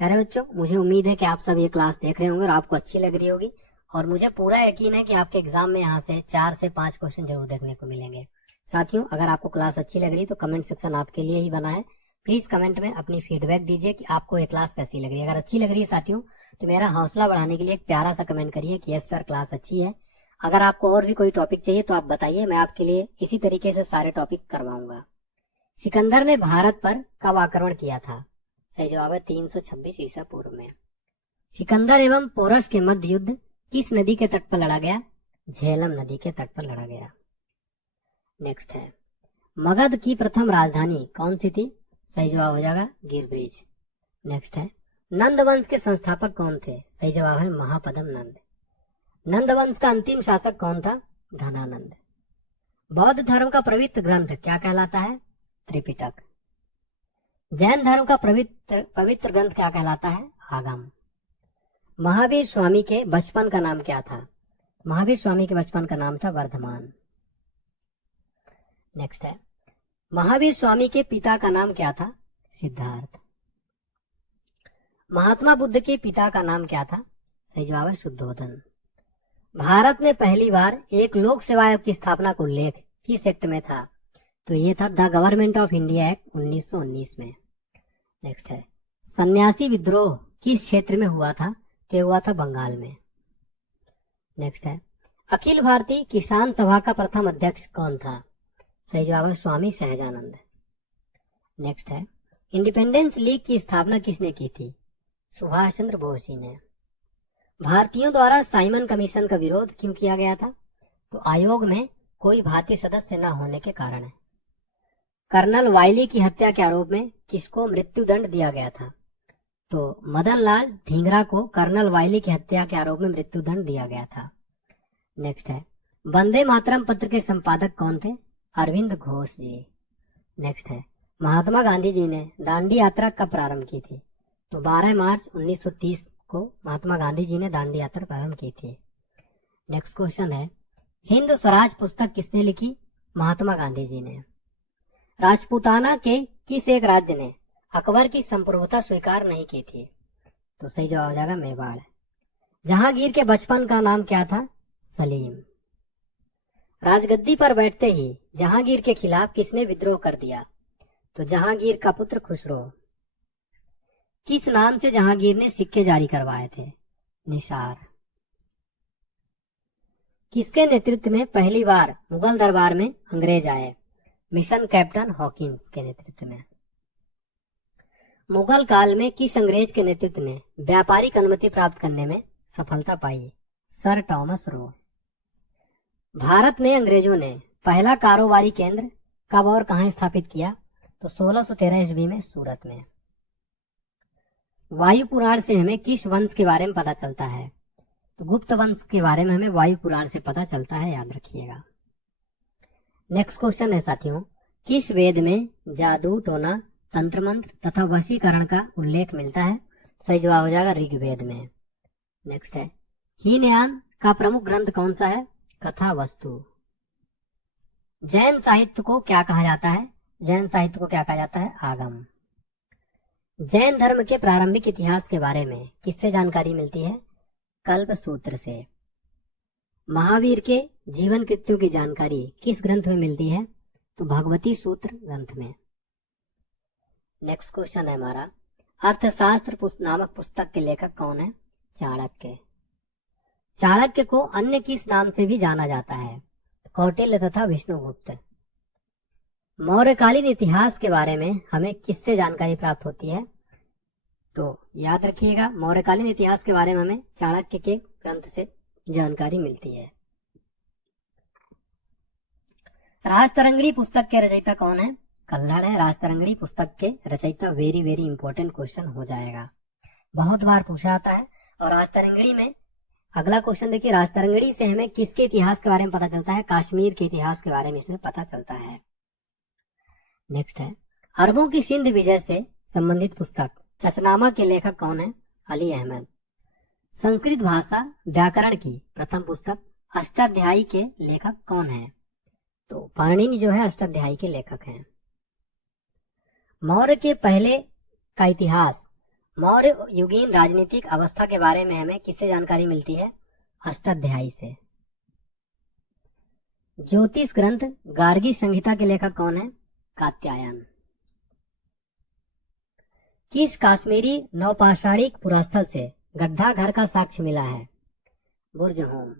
प्यारे बच्चों, मुझे उम्मीद है कि आप सब ये क्लास देख रहे होंगे और आपको अच्छी लग रही होगी, और मुझे पूरा यकीन है कि आपके एग्जाम में यहाँ से 4 से 5 क्वेश्चन जरूर देखने को मिलेंगे। साथियों, अगर आपको क्लास अच्छी लग रही है तो कमेंट सेक्शन आपके लिए ही बना है। प्लीज कमेंट में अपनी फीडबैक दीजिए कि आपको ये क्लास कैसी लग रही है। अगर अच्छी लग रही है साथियों, तो मेरा हौसला बढ़ाने के लिए एक प्यारा सा कमेंट करिए कि यस सर, क्लास अच्छी है। अगर आपको और भी कोई टॉपिक चाहिए तो आप बताइए, मैं आपके लिए इसी तरीके से सारे टॉपिक करवाऊंगा। सिकंदर ने भारत पर कब आक्रमण किया था? सही जवाब है 326 ईसा पूर्व में। सिकंदर एवं पोरस के मध्य युद्ध किस नदी के तट पर लड़ा गया? झेलम नदी के तट पर लड़ा गया। नेक्स्ट है, मगध की प्रथम राजधानी कौन सी थी? सही जवाब हो जाएगा गिरब्रिज। नेक्स्ट है, नंद वंश के संस्थापक कौन थे? सही जवाब है महापद्म नंद। नंद वंश का अंतिम शासक कौन था? धनानंद। बौद्ध धर्म का पवित्र ग्रंथ क्या कहलाता है? त्रिपिटक। जैन धर्म का पवित्र ग्रंथ क्या कहलाता है? आगम। महावीर स्वामी के बचपन का नाम क्या था? महावीर स्वामी के बचपन का नाम था वर्धमान। नेक्स्ट है, महावीर स्वामी के पिता का नाम क्या था? सिद्धार्थ। महात्मा बुद्ध के पिता का नाम क्या था? सही जवाब है शुद्धोधन। भारत में पहली बार एक लोक सेवा आयोग की स्थापना का उल्लेख किस एक्ट में था? तो ये था the government of India act 1919 में। नेक्स्ट है, सन्यासी विद्रोह किस क्षेत्र में हुआ था? तो हुआ था बंगाल में। नेक्स्ट है, अखिल भारतीय किसान सभा का प्रथम अध्यक्ष कौन था? सही जवाब है स्वामी सहजानंद। नेक्स्ट है, इंडिपेंडेंस लीग की स्थापना किसने की थी? सुभाष चंद्र बोस जी ने। भारतीयों द्वारा साइमन कमीशन का विरोध क्यों किया गया था? तो आयोग में कोई भारतीय सदस्य न होने के कारण है। कर्नल वाइली की हत्या के आरोप में किसको मृत्युदंड दिया गया था? तो मदन लाल ढींगरा को कर्नल वाइली की हत्या के आरोप में मृत्युदंड दिया गया था। नेक्स्ट है, वंदे मातरम पत्र के संपादक कौन थे? अरविंद घोष जी। नेक्स्ट है, महात्मा गांधी जी ने दांडी यात्रा कब प्रारंभ की थी? तो 12 मार्च 1930 को महात्मा गांधी जी ने दांडी यात्रा प्रारंभ की थी। नेक्स्ट क्वेश्चन है, हिंद स्वराज पुस्तक किसने लिखी? महात्मा गांधी जी ने। राजपूताना के किस एक राज्य ने अकबर की संप्रभुता स्वीकार नहीं की थी? तो सही जवाब हो जाएगा मेवाड़। जहांगीर के बचपन का नाम क्या था? सलीम। राजगद्दी पर बैठते ही जहांगीर के खिलाफ किसने विद्रोह कर दिया? तो जहांगीर का पुत्र खुसरो। किस नाम से जहांगीर ने सिक्के जारी करवाए थे? निसार। किसके नेतृत्व में पहली बार मुगल दरबार में अंग्रेज आए? मिशन कैप्टन हॉकिंस के नेतृत्व में। मुगल काल में किस अंग्रेज के नेतृत्व में व्यापारिक अनुमति प्राप्त करने में सफलता पाई? Sir Thomas Roe. भारत में अंग्रेजों ने पहला कारोबारी केंद्र कब और कहां स्थापित किया? तो 1613 ईस्वी में सूरत में। वायु पुराण से हमें किस वंश के बारे में पता चलता है? तो गुप्त वंश के बारे में हमें वायु पुराण से पता चलता है, याद रखिएगा। नेक्स्ट क्वेश्चन है साथियों, किस वेद में जादू टोना तंत्र मंत्र तथा वशीकरण का उल्लेख मिलता है? सही जवाब हो जाएगा ऋग्वेद में। नेक्स्ट है, हीनयान का प्रमुख ग्रंथ कौन सा है? कथा वस्तु। जैन साहित्य को क्या कहा जाता है? जैन साहित्य को क्या कहा जाता है? आगम। जैन धर्म के प्रारंभिक इतिहास के बारे में किससे जानकारी मिलती है? कल्प सूत्र से। महावीर के जीवन कृत्यों की जानकारी किस ग्रंथ में मिलती है? तो भगवती सूत्र ग्रंथ में। नेक्स्ट क्वेश्चन है हमारा, अर्थशास्त्र नामक पुस्तक के लेखक कौन है? चाणक्य। चाणक्य को अन्य किस नाम से भी जाना जाता है? कौटिल्य तथा विष्णुगुप्त। मौर्यकालीन इतिहास के बारे में हमें किससे जानकारी प्राप्त होती है? तो याद रखिएगा, मौर्यकालीन इतिहास के बारे में हमें चाणक्य के ग्रंथ से जानकारी मिलती है। राजतरंगिणी पुस्तक के रचयिता कौन है? कल्हड़ है राजतरंगिणी पुस्तक के रचयिता। वेरी वेरी इंपॉर्टेंट क्वेश्चन हो जाएगा, बहुत बार पूछा आता है। और राजतरंगिणी में अगला क्वेश्चन देखिए, राजतरंगिणी से हमें किसके इतिहास के बारे में पता चलता है? कश्मीर के इतिहास के बारे में इसमें पता चलता है। नेक्स्ट है, अरबों की सिंध विजय से संबंधित पुस्तक चचनामा के लेखक कौन है? अली अहमद। संस्कृत भाषा व्याकरण की प्रथम पुस्तक अष्टाध्यायी के लेखक कौन है? तो पाणिनि जो है अष्टाध्यायी के लेखक हैं। मौर्य के पहले का इतिहास मौर्य युगीन राजनीतिक अवस्था के बारे में हमें किससे जानकारी मिलती है? अष्टाध्यायी से। ज्योतिष ग्रंथ गार्गी संहिता के लेखक कौन है? कात्यायन। किस काश्मीरी नवपाषाणिक पुरास्थल से गड्ढा घर का साक्ष्य मिला है? बुर्ज होम।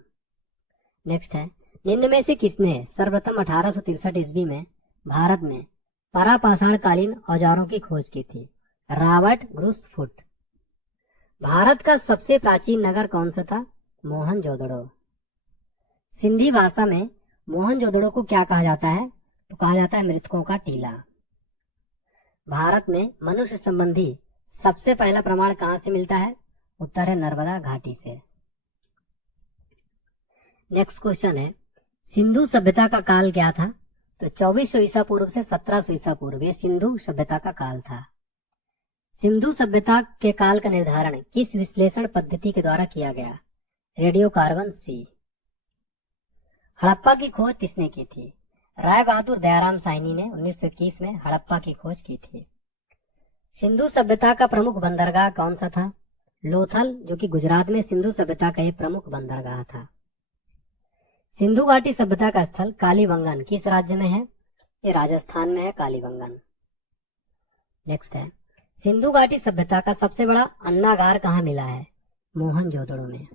नेक्स्ट है, निम्न में से किसने सर्वप्रथम 1863 ईस्वी में भारत में परापाषाण कालीन औजारों की खोज की थी? रॉबर्ट ग्रुसफुट। भारत का सबसे प्राचीन नगर कौन सा था? मोहनजोदड़ो। सिंधी भाषा में मोहनजोदड़ो को क्या कहा जाता है? तो कहा जाता है मृतकों का टीला। भारत में मनुष्य संबंधी सबसे पहला प्रमाण कहां से मिलता है? उत्तर है नर्मदा घाटी से। नेक्स्ट क्वेश्चन है, सिंधु सभ्यता का काल क्या था? तो 2400 ईसा पूर्व से 1700 ईसा पूर्व ये सिंधु सभ्यता का काल था। सिंधु सभ्यता के काल का निर्धारण किस विश्लेषण पद्धति के द्वारा किया गया? रेडियोकार्बन सी। हड़प्पा की खोज किसने की थी? राय बहादुर दयाराम साइनी ने 1921 में हड़प्पा की खोज की थी। सिंधु सभ्यता का प्रमुख बंदरगाह कौन सा था? लोथल, जो कि गुजरात में सिंधु सभ्यता का एक प्रमुख बंदरगाह था। सिंधु घाटी सभ्यता का स्थल कालीबंगन किस राज्य में है? ये राजस्थान में है कालीबंगन। नेक्स्ट है, सिंधु घाटी सभ्यता का सबसे बड़ा अन्नागार कहाँ मिला है? मोहनजोदड़ो में।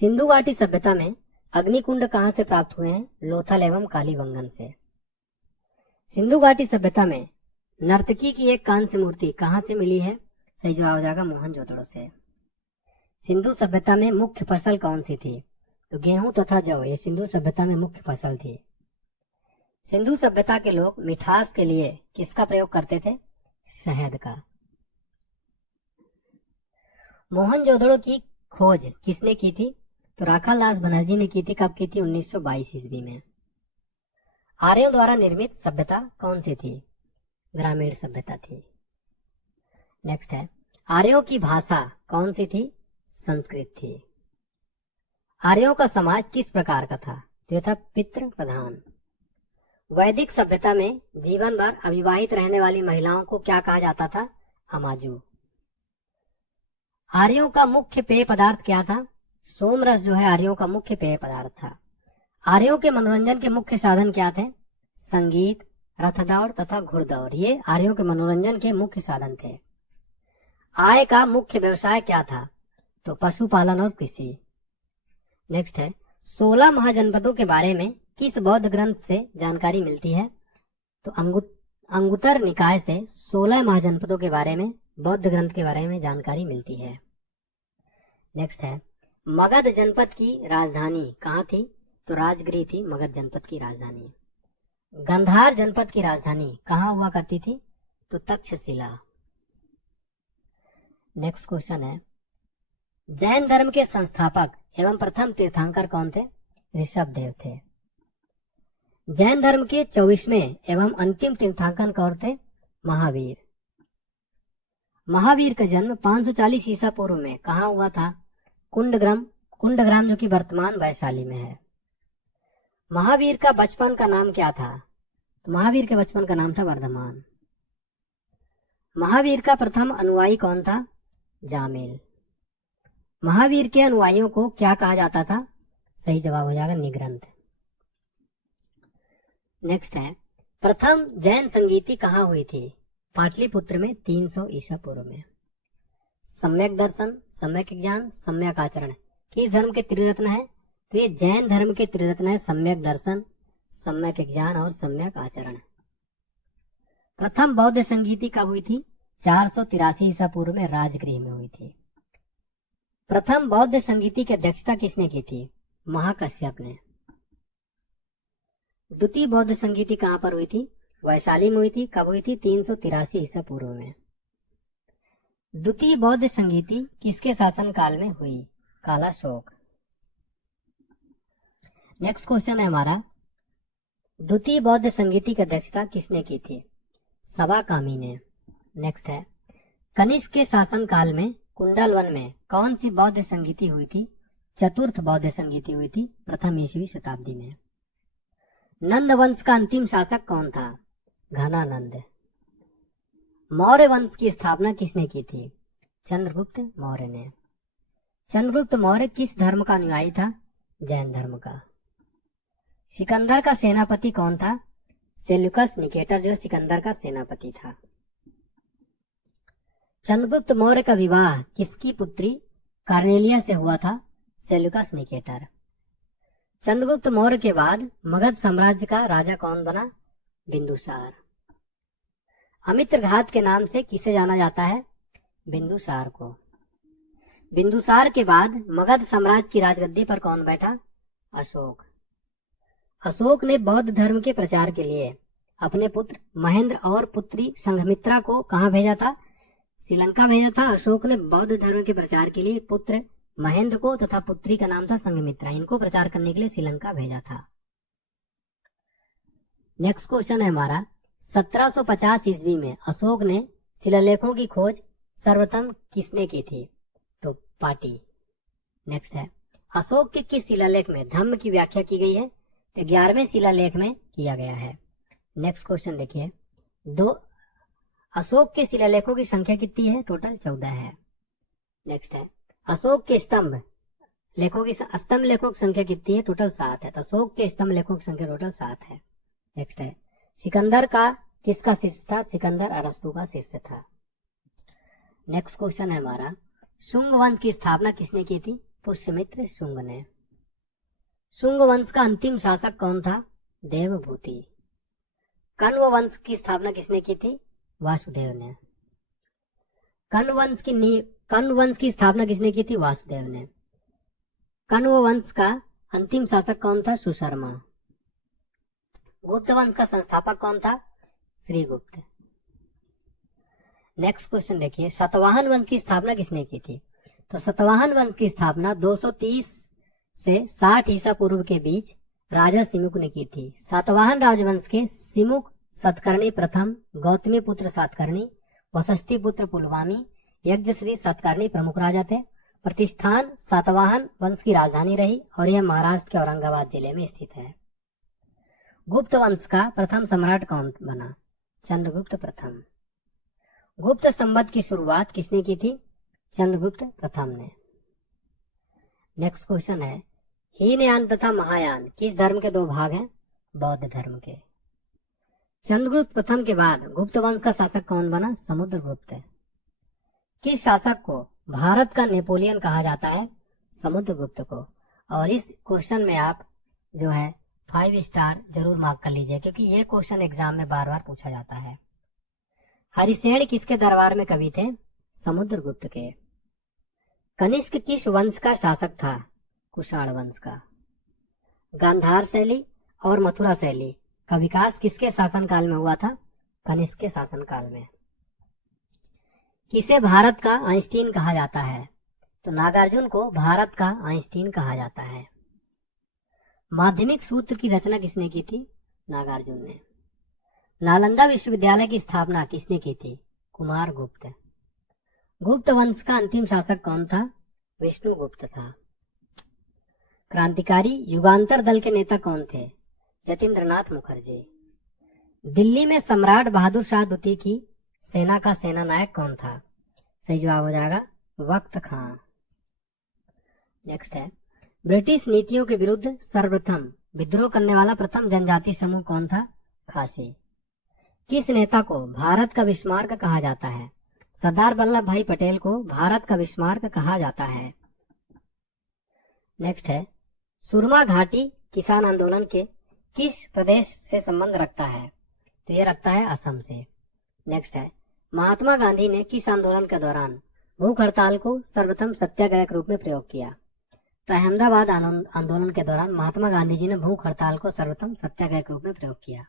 सिंधु घाटी सभ्यता में अग्निकुंड कहां से प्राप्त हुए हैं? लोथल एवं कालीबंगन से। सिंधु घाटी सभ्यता में नर्तकी की एक कांस्य मूर्ति कहां से मिली है? सही जवाब हो जाएगा मोहनजोदड़ो से। सिंधु सभ्यता में मुख्य फसल कौन सी थी? तो गेहूं तथा जौ ये सिंधु सभ्यता में मुख्य फसल थी। सिंधु सभ्यता के लोग मिठास के लिए किसका प्रयोग करते थे? शहद का। मोहनजोदड़ो की खोज किसने की थी? तो राखालदास बनर्जी ने की थी। कब की थी? 1922 ईस्वी में। आर्यों द्वारा निर्मित सभ्यता कौन सी थी? ग्रामीण सभ्यता थी। नेक्स्ट है, आर्यों की भाषा कौन सी थी? संस्कृत थी। आर्यों का समाज किस प्रकार का था? तो यह था पितृ प्रधान। वैदिक सभ्यता में जीवन भर अविवाहित रहने वाली महिलाओं को क्या कहा जाता था? अमाजू। आर्यों का मुख्य पेय पदार्थ क्या था? सोमरस जो है आर्यों का मुख्य पेय पदार्थ था। आर्यों के मनोरंजन के मुख्य साधन क्या थे? संगीत, रथ दौड़ तथा घुड़दौड़ ये आर्यों के मनोरंजन के मुख्य साधन थे। आय का मुख्य व्यवसाय क्या था? तो पशुपालन और कृषि। नेक्स्ट है, 16 महाजनपदों के बारे में किस बौद्ध ग्रंथ से जानकारी मिलती है? तो अंगुत्तर निकाय से 16 महाजनपदों के बारे में बौद्ध ग्रंथ के बारे में जानकारी मिलती है। नेक्स्ट है, मगध जनपद की राजधानी कहाँ थी? तो राजगृह थी मगध जनपद की राजधानी। गंधार जनपद की राजधानी कहाँ हुआ करती थी? तो तक्षशिला। नेक्स्ट क्वेश्चन है, जैन धर्म के संस्थापक एवं प्रथम तीर्थंकर कौन थे? ऋषभदेव थे। जैन धर्म के 24वें एवं अंतिम तीर्थंकर कौन थे? महावीर। महावीर का जन्म 540 ईसा पूर्व में कहाँ हुआ था? कुंडग्राम जो कि वर्तमान वैशाली में है। महावीर का बचपन का नाम क्या था? तो महावीर के बचपन का नाम था वर्धमान। महावीर का प्रथम अनुयायी कौन था? जामिल। महावीर के अनुयायियों को क्या कहा जाता था? सही जवाब हो जाएगा निग्रंथ। नेक्स्ट है, प्रथम जैन संगीति कहाँ हुई थी? पाटलिपुत्र में 300 ईसा पूर्व में। सम्यक दर्शन, सम्यक ज्ञान, सम्यक आचरण किस धर्म के त्रिरत्न है? तो ये जैन धर्म के त्रिरत्न है। सम्यक दर्शन, सम्यक ज्ञान और सम्यक आचरण। प्रथम बौद्ध संगीति कब हुई थी? 483 ईसा पूर्व में राजगृह में हुई थी। प्रथम बौद्ध संगीति की अध्यक्षता किसने की थी? महाकश्यप ने। द्वितीय बौद्ध संगीति कहाँ पर हुई थी? वैशाली में हुई थी। कब हुई थी? 383 ईसा पूर्व में। द्वितीय बौद्ध संगीति किसके शासन काल में हुई? कालाशोक। नेक्स्ट क्वेश्चन है हमारा, द्वितीय बौद्ध संगीति की अध्यक्षता किसने की थी? सवाकामी ने। नेक्स्ट है, कनिष्क के शासन काल में कुंडलवन में कौन सी बौद्ध संगीति हुई थी? चतुर्थ बौद्ध संगीति हुई थी प्रथम ईस्वी शताब्दी में। नंद वंश का अंतिम शासक कौन था? घनानंद। मौर्य वंश की स्थापना किसने की थी? चंद्रगुप्त मौर्य ने। चंद्रगुप्त मौर्य किस धर्म का अनुयायी था? जैन धर्म का। सिकंदर का सेनापति कौन था? सेल्यूकस निकेटर जो सिकंदर का सेनापति था। चंद्रगुप्त मौर्य का विवाह किसकी पुत्री कार्नेलिया से हुआ था? Seleucus Nicator. चंद्रगुप्त मौर्य के बाद मगध साम्राज्य का राजा कौन बना? बिंदुसार। अमित्रघात के नाम से किसे जाना जाता है? बिंदुसार को। बिंदुसार के बाद मगध साम्राज्य की राजगद्दी पर कौन बैठा? अशोक। अशोक ने बौद्ध धर्म के प्रचार के लिए अपने पुत्र महेंद्र और पुत्री संघमित्रा को कहां भेजा था? श्रीलंका भेजा था। अशोक ने बौद्ध धर्म के प्रचार के लिए पुत्र महेंद्र को तथा पुत्री का नाम था संघमित्रा, इनको प्रचार करने के लिए श्रीलंका भेजा था। नेक्स्ट क्वेश्चन है हमारा, 1750 ईस्वी में अशोक ने शिलालेखों की खोज सर्वप्रथम किसने की थी? तो पाटी। नेक्स्ट है, अशोक के किस शिलालेख में धम्म की व्याख्या की गई है? 11वें शिलालेख में किया गया है। नेक्स्ट क्वेश्चन देखिए, अशोक के शिलालेखों की संख्या कितनी है? टोटल 14 है। नेक्स्ट है, अशोक के स्तंभ लेखों की संख्या कितनी है? टोटल 7 है। तो अशोक के स्तंभ लेखों की संख्या टोटल 7 है। नेक्स्ट है, सिकंदर का किसका शिष्य था? सिकंदर अरस्तु का शिष्य था। नेक्स्ट क्वेश्चन है हमारा, शुंग वंश की स्थापना किसने की थी? पुष्यमित्र शुंग ने। शुंग वंश का अंतिम शासक कौन था? देवभूति। कण्व वंश की स्थापना किसने की थी? वासुदेव ने। कण्व वंश की स्थापना किसने की थी? वासुदेव ने। कण्व वंश का अंतिम शासक कौन था? सुशर्मा। गुप्त वंश का संस्थापक कौन था? श्रीगुप्त। नेक्स्ट क्वेश्चन देखिए, सातवाहन वंश की स्थापना किसने की थी? तो सातवाहन वंश की स्थापना 230 से 60 ईसा पूर्व के बीच राजा सिमुक ने की थी। सातवाहन राजवंश के सिमुक सतकर्णी प्रथम, गौतमी पुत्र सातकर्णी, वशिष्ठी पुत्र पुलवामी, यज्ञश्री सातकर्णी प्रमुख राजा थे। प्रतिष्ठान सातवाहन वंश की राजधानी रही और यह महाराष्ट्र के औरंगाबाद जिले में स्थित है। गुप्त वंश का प्रथम सम्राट कौन बना? चंद्रगुप्त प्रथम। गुप्त संवत की शुरुआत किसने की थी? चंद्रगुप्त प्रथम ने। नेक्स्ट क्वेश्चन है, हीनयान तथा महायान किस धर्म के 2 भाग हैं? बौद्ध धर्म के। चंद्रगुप्त प्रथम के बाद गुप्त वंश का शासक कौन बना? समुद्रगुप्त। किस शासक को भारत का नेपोलियन कहा जाता है? समुद्रगुप्त को। और इस क्वेश्चन में आप जो है 5 स्टार जरूर मार्क कर लीजिए, क्योंकि ये क्वेश्चन एग्जाम में बार बार पूछा जाता है। हरिसेन किसके दरबार में कवि थे? समुद्रगुप्त के। कनिष्क किस वंश का शासक था? कुषाण वंश का। गांधार शैली और मथुरा शैली का विकास किसके शासनकाल में हुआ था? कनिष्क के शासनकाल में। किसे भारत का आइंस्टीन कहा जाता है? तो नागार्जुन को भारत का आइंस्टीन कहा जाता है। माध्यमिक सूत्र की रचना किसने की थी? नागार्जुन ने। नालंदा विश्वविद्यालय की स्थापना किसने की थी? कुमारगुप्त। गुप्त वंश का अंतिम शासक कौन था? विष्णुगुप्त था। क्रांतिकारी युगांतर दल के नेता कौन थे? जतीन्द्रनाथ मुखर्जी। दिल्ली में सम्राट बहादुर शाह द्वितीय की सेना का सेनानायक कौन था? सही जवाब हो जाएगा वक्त खां। नेक्स्ट है, ब्रिटिश नीतियों के विरुद्ध सर्वप्रथम विद्रोह करने वाला प्रथम जनजाति समूह कौन था? खासी। किस नेता को भारत का बिस्मार्क कहा जाता है? सरदार वल्लभ भाई पटेल को भारत का बिस्मार्क कहा जाता है। नेक्स्ट है, सुरमा घाटी किसान आंदोलन के किस प्रदेश से संबंध रखता है? तो ये रखता है असम से। नेक्स्ट है, महात्मा गांधी ने किस आंदोलन के दौरान भूख हड़ताल को सर्वप्रथम सत्याग्रह के रूप में प्रयोग किया? तो अहमदाबाद आंदोलन के दौरान महात्मा गांधी जी ने भूख हड़ताल को सर्वप्रथम सत्याग्रह के रूप में प्रयोग किया।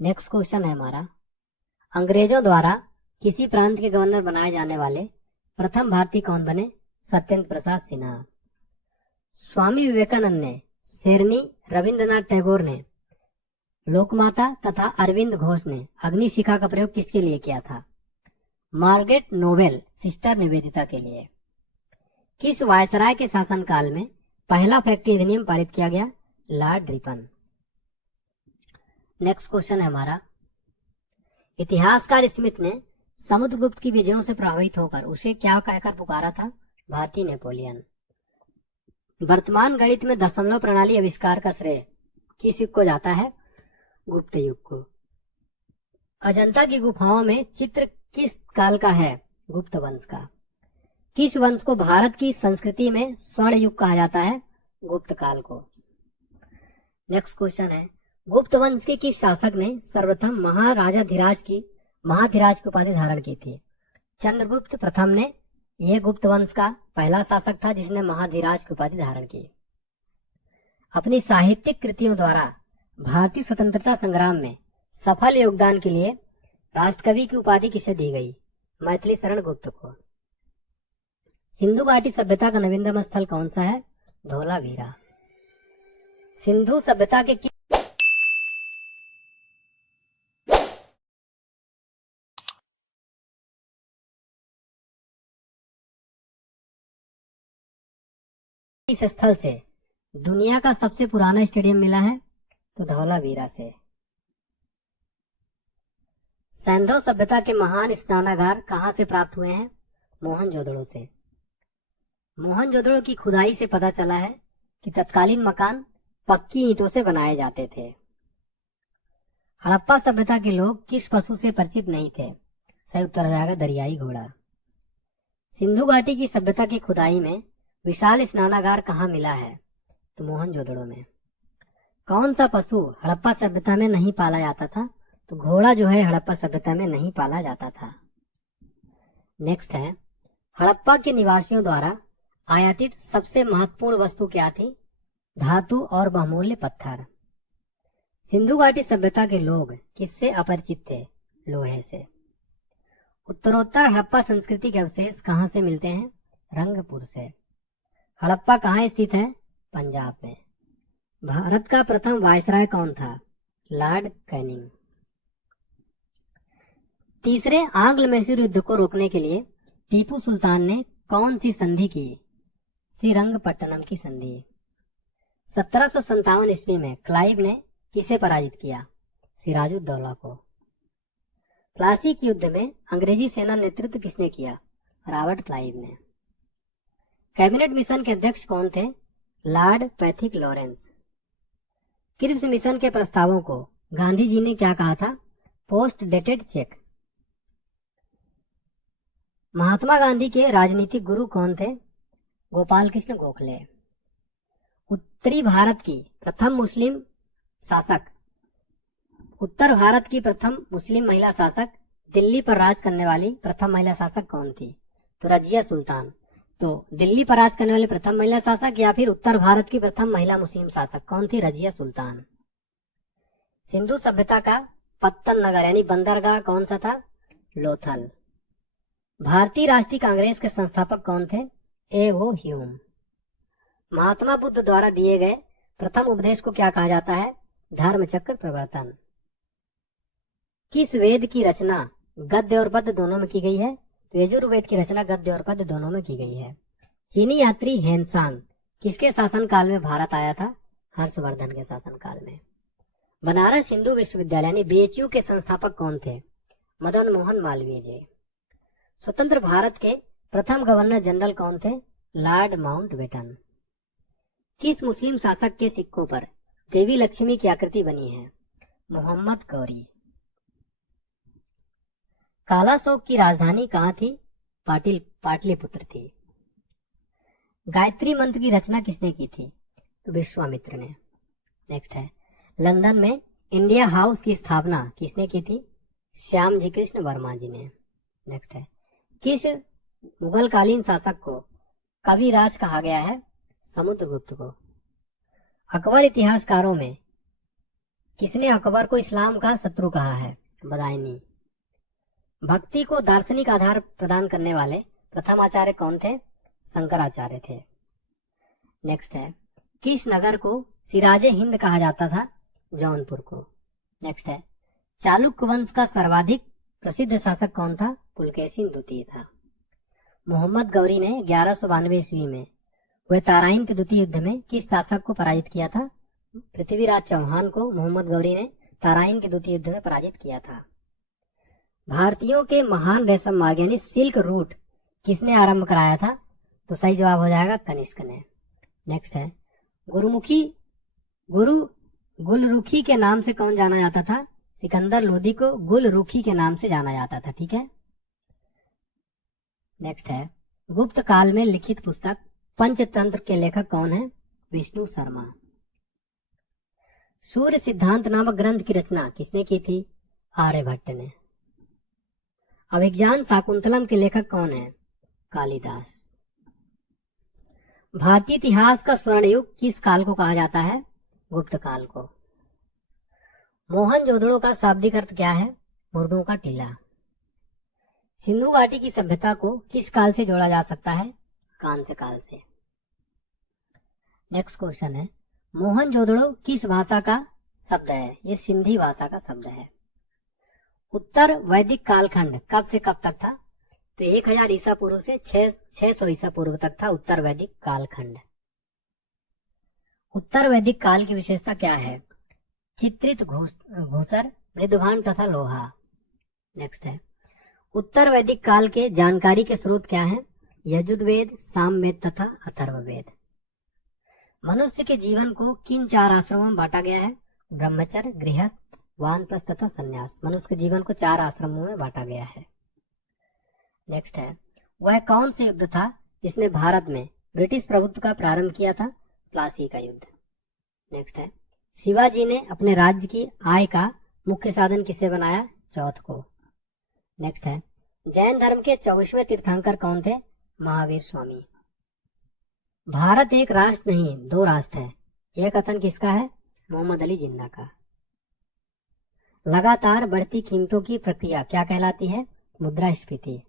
नेक्स्ट क्वेश्चन है हमारा, अंग्रेजों द्वारा किसी प्रांत के गवर्नर बनाए जाने वाले प्रथम भारतीय कौन बने? सत्येंद्र प्रसाद सिन्हा। स्वामी विवेकानंद ने, शेरनी, रविंद्रनाथ टैगोर ने, लोकमाता तथा अरविंद घोष ने अग्निशिखा का प्रयोग किसके लिए किया था? मार्गरेट नोबेल सिस्टर निवेदिता के लिए। किस वायसराय के शासनकाल में पहला फैक्ट्री अधिनियम पारित किया गया? Lord Ripon. नेक्स्ट क्वेश्चन है हमारा, इतिहासकार स्मिथ ने समुद्रगुप्त की विजयों से प्रभावित होकर उसे क्या कहकर पुकारा था? भारतीय नेपोलियन। वर्तमान गणित में दशमलव प्रणाली आविष्कार का श्रेय किस युग को जाता है? गुप्त युग को। अजंता की गुफाओं में चित्र किस काल का है? गुप्त वंश का। किस वंश को भारत की संस्कृति में स्वर्ण युग कहा जाता है? गुप्त काल को। नेक्स्ट क्वेश्चन है, गुप्त वंश के किस शासक ने सर्वप्रथम महाधीराज की उपाधि धारण की थी? चंद्रगुप्त प्रथम ने, यह गुप्त वंश का पहला शासक था जिसने महाधीराज की उपाधि धारण की। अपनी साहित्यिक कृतियों द्वारा भारतीय स्वतंत्रता संग्राम में सफल योगदान के लिए राष्ट्रकवि की उपाधि किसे दी गई? मैथिली शरण गुप्त को। सिंधु घाटी सभ्यता का नवीनतम स्थल कौन सा है? धोलावीरा। सिंधु सभ्यता के इस स्थल से दुनिया का सबसे पुराना स्टेडियम मिला है? तो धौलावीरा से। सैंधव सभ्यता के महान स्नानागार कहां से प्राप्त हुए हैं? मोहनजोदड़ो से। मोहनजोदड़ो की खुदाई से पता चला है कि तत्कालीन मकान पक्की ईंटों से बनाए जाते थे। हड़प्पा सभ्यता के लोग किस पशु से परिचित नहीं थे? सही उत्तर हो जाएगा दरियाई घोड़ा। सिंधु घाटी की सभ्यता की खुदाई में विशाल स्नानागार कहाँ मिला है? तो मोहनजोदड़ो में। कौन सा पशु हड़प्पा सभ्यता में नहीं पाला जाता था? तो घोड़ा जो है हड़प्पा सभ्यता में नहीं पाला जाता था। नेक्स्ट है, हड़प्पा के निवासियों द्वारा आयातित सबसे महत्वपूर्ण वस्तु क्या थी? धातु और बहुमूल्य पत्थर। सिंधु घाटी सभ्यता के लोग किससे अपरिचित थे? लोहे से। उत्तरोत्तर हड़प्पा संस्कृति के अवशेष कहाँ से मिलते हैं? रंगपुर से। हड़प्पा कहाँ स्थित है? पंजाब में। भारत का प्रथम वायसराय कौन था? Lord Canning. तीसरे आंग्ल मैसूर युद्ध को रोकने के लिए टीपू सुल्तान ने कौन सी संधि की? श्रीरंगपट्टनम की संधि। 1757 ईस्वी में क्लाइव ने किसे पराजित किया? सिराजुद्दौला को। प्लासी के युद्ध में अंग्रेजी सेना नेतृत्व किसने किया? रॉबर्ट क्लाइव ने। कैबिनेट मिशन के अध्यक्ष कौन थे? Lord Pethick Lawrence. Cripps mission के प्रस्तावों को गांधी जी ने क्या कहा था? Post dated cheque. Mahatma Gandhi के राजनीतिक गुरु कौन थे? गोपाल कृष्ण गोखले। उत्तर भारत की प्रथम मुस्लिम महिला शासक, दिल्ली पर राज करने वाली प्रथम महिला शासक कौन थी? तो रजिया सुल्तान। तो दिल्ली पर राज करने वाली प्रथम महिला शासक या फिर उत्तर भारत की प्रथम महिला मुस्लिम शासक कौन थी? रजिया सुल्तान। सिंधु सभ्यता का पत्तन नगर यानी बंदरगाह कौन सा था? लोथल। भारतीय राष्ट्रीय कांग्रेस के संस्थापक कौन थे? ए.ओ. ह्यूम। महात्मा बुद्ध द्वारा दिए गए प्रथम उपदेश को क्या कहा जाता है? धर्मचक्र प्रवर्तन। किस वेद की रचना गद्य और पद्य दोनों में की गई है? तो यजुर्वेद की रचना गद्य और पद्य दोनों में की गई है। चीनी यात्री हेनसांग किसके शासनकाल में भारत आया था? हर्षवर्धन के शासनकाल में। बनारस हिंदू विश्वविद्यालय यानी बीएचयू के संस्थापक कौन थे? मदन मोहन मालवीय जी। स्वतंत्र भारत के प्रथम गवर्नर जनरल कौन थे? Lord Mountbatten. किस मुस्लिम शासक के सिक्कों पर देवी लक्ष्मी की आकृति बनी है? मोहम्मद गौरी। कालाशोक की राजधानी कहाँ थी? पाटलिपुत्र थी। गायत्री मंत्र की रचना किसने की थी? तो विश्वामित्र ने। नेक्स्ट है, लंदन में इंडिया हाउस की स्थापना किसने की थी? श्याम जी कृष्ण वर्मा जी ने। नेक्स्ट है, किस मुगलकालीन शासक को कविराज कहा गया है? समुद्रगुप्त को। अकबर इतिहासकारों में किसने अकबर को इस्लाम का शत्रु कहा है? बदायनी। भक्ति को दार्शनिक आधार प्रदान करने वाले प्रथम आचार्य कौन थे? शंकराचार्य थे। नेक्स्ट है, किस नगर को सिराजे हिंद कहा जाता था? जौनपुर को। नेक्स्ट है, चालुक्य वंश का सर्वाधिक प्रसिद्ध शासक कौन था? पुलकेशिन द्वितीय था। मोहम्मद गौरी ने 1192 ईस्वी में हुए ताराइन के द्वितीय युद्ध में किस शासक को पराजित किया था? पृथ्वीराज चौहान को मोहम्मद गौरी ने ताराइन के द्वितीय युद्ध में पराजित किया था। भारतीयों के महान रेशम मार्ग यानी सिल्क रूट किसने आरंभ कराया था? तो सही जवाब हो जाएगा कनिष्क ने। नेक्स्ट है, गुरु गुलरुखी के नाम से कौन जाना जाता था? सिकंदर लोदी को गुलरुखी के नाम से जाना जाता था। ठीक है। नेक्स्ट है, गुप्त काल में लिखित पुस्तक पंचतंत्र के लेखक कौन है? विष्णु शर्मा। सूर्य सिद्धांत नामक ग्रंथ की रचना किसने की थी? आर्यभट्ट ने। अभिज्ञान शाकुंतलम के लेखक कौन है? कालिदास। भारतीय इतिहास का स्वर्ण युग किस काल को कहा जाता है? गुप्त काल को। मोहनजोदड़ो का शाब्दिक अर्थ क्या है? मुर्दों का टीला। सिंधु घाटी की सभ्यता को किस काल से जोड़ा जा सकता है? कांस्य काल से। नेक्स्ट क्वेश्चन है, मोहनजोदड़ो किस भाषा का शब्द है? ये सिंधी भाषा का शब्द है। उत्तर वैदिक कालखंड कब से कब तक था? तो 1000 ईसा पूर्व से 600 ईसा पूर्व तक था उत्तर वैदिक कालखंड। उत्तर वैदिक काल की विशेषता क्या है? चित्रित घूसर, मृदुभान तथा लोहा। नेक्स्ट है, उत्तर वैदिक काल के जानकारी के स्रोत क्या हैं? यजुर्वेद, सामवेद तथा अथर्ववेद। मनुष्य के जीवन को किन 4 आश्रमों में बांटा गया है? ब्रह्मचर्य, गृहस्थ, वानप्रस्थ तथा संन्यास। मनुष्य के जीवन को 4 आश्रमों में बांटा गया है। नेक्स्ट है, वह कौन से युद्ध था जिसने भारत में ब्रिटिश प्रभुत्व का प्रारंभ किया था? प्लासी का युद्ध। नेक्स्ट है, शिवाजी ने अपने राज्य की आय का मुख्य साधन किसे बनाया? चौथ को। नेक्स्ट है, जैन धर्म के 24वें तीर्थंकर कौन थे? महावीर स्वामी। भारत एक राष्ट्र नहीं 2 राष्ट्र है, यह कथन किसका है? मोहम्मद अली जिन्ना का। लगातार बढ़ती कीमतों की प्रक्रिया क्या कहलाती है? मुद्रास्फीति।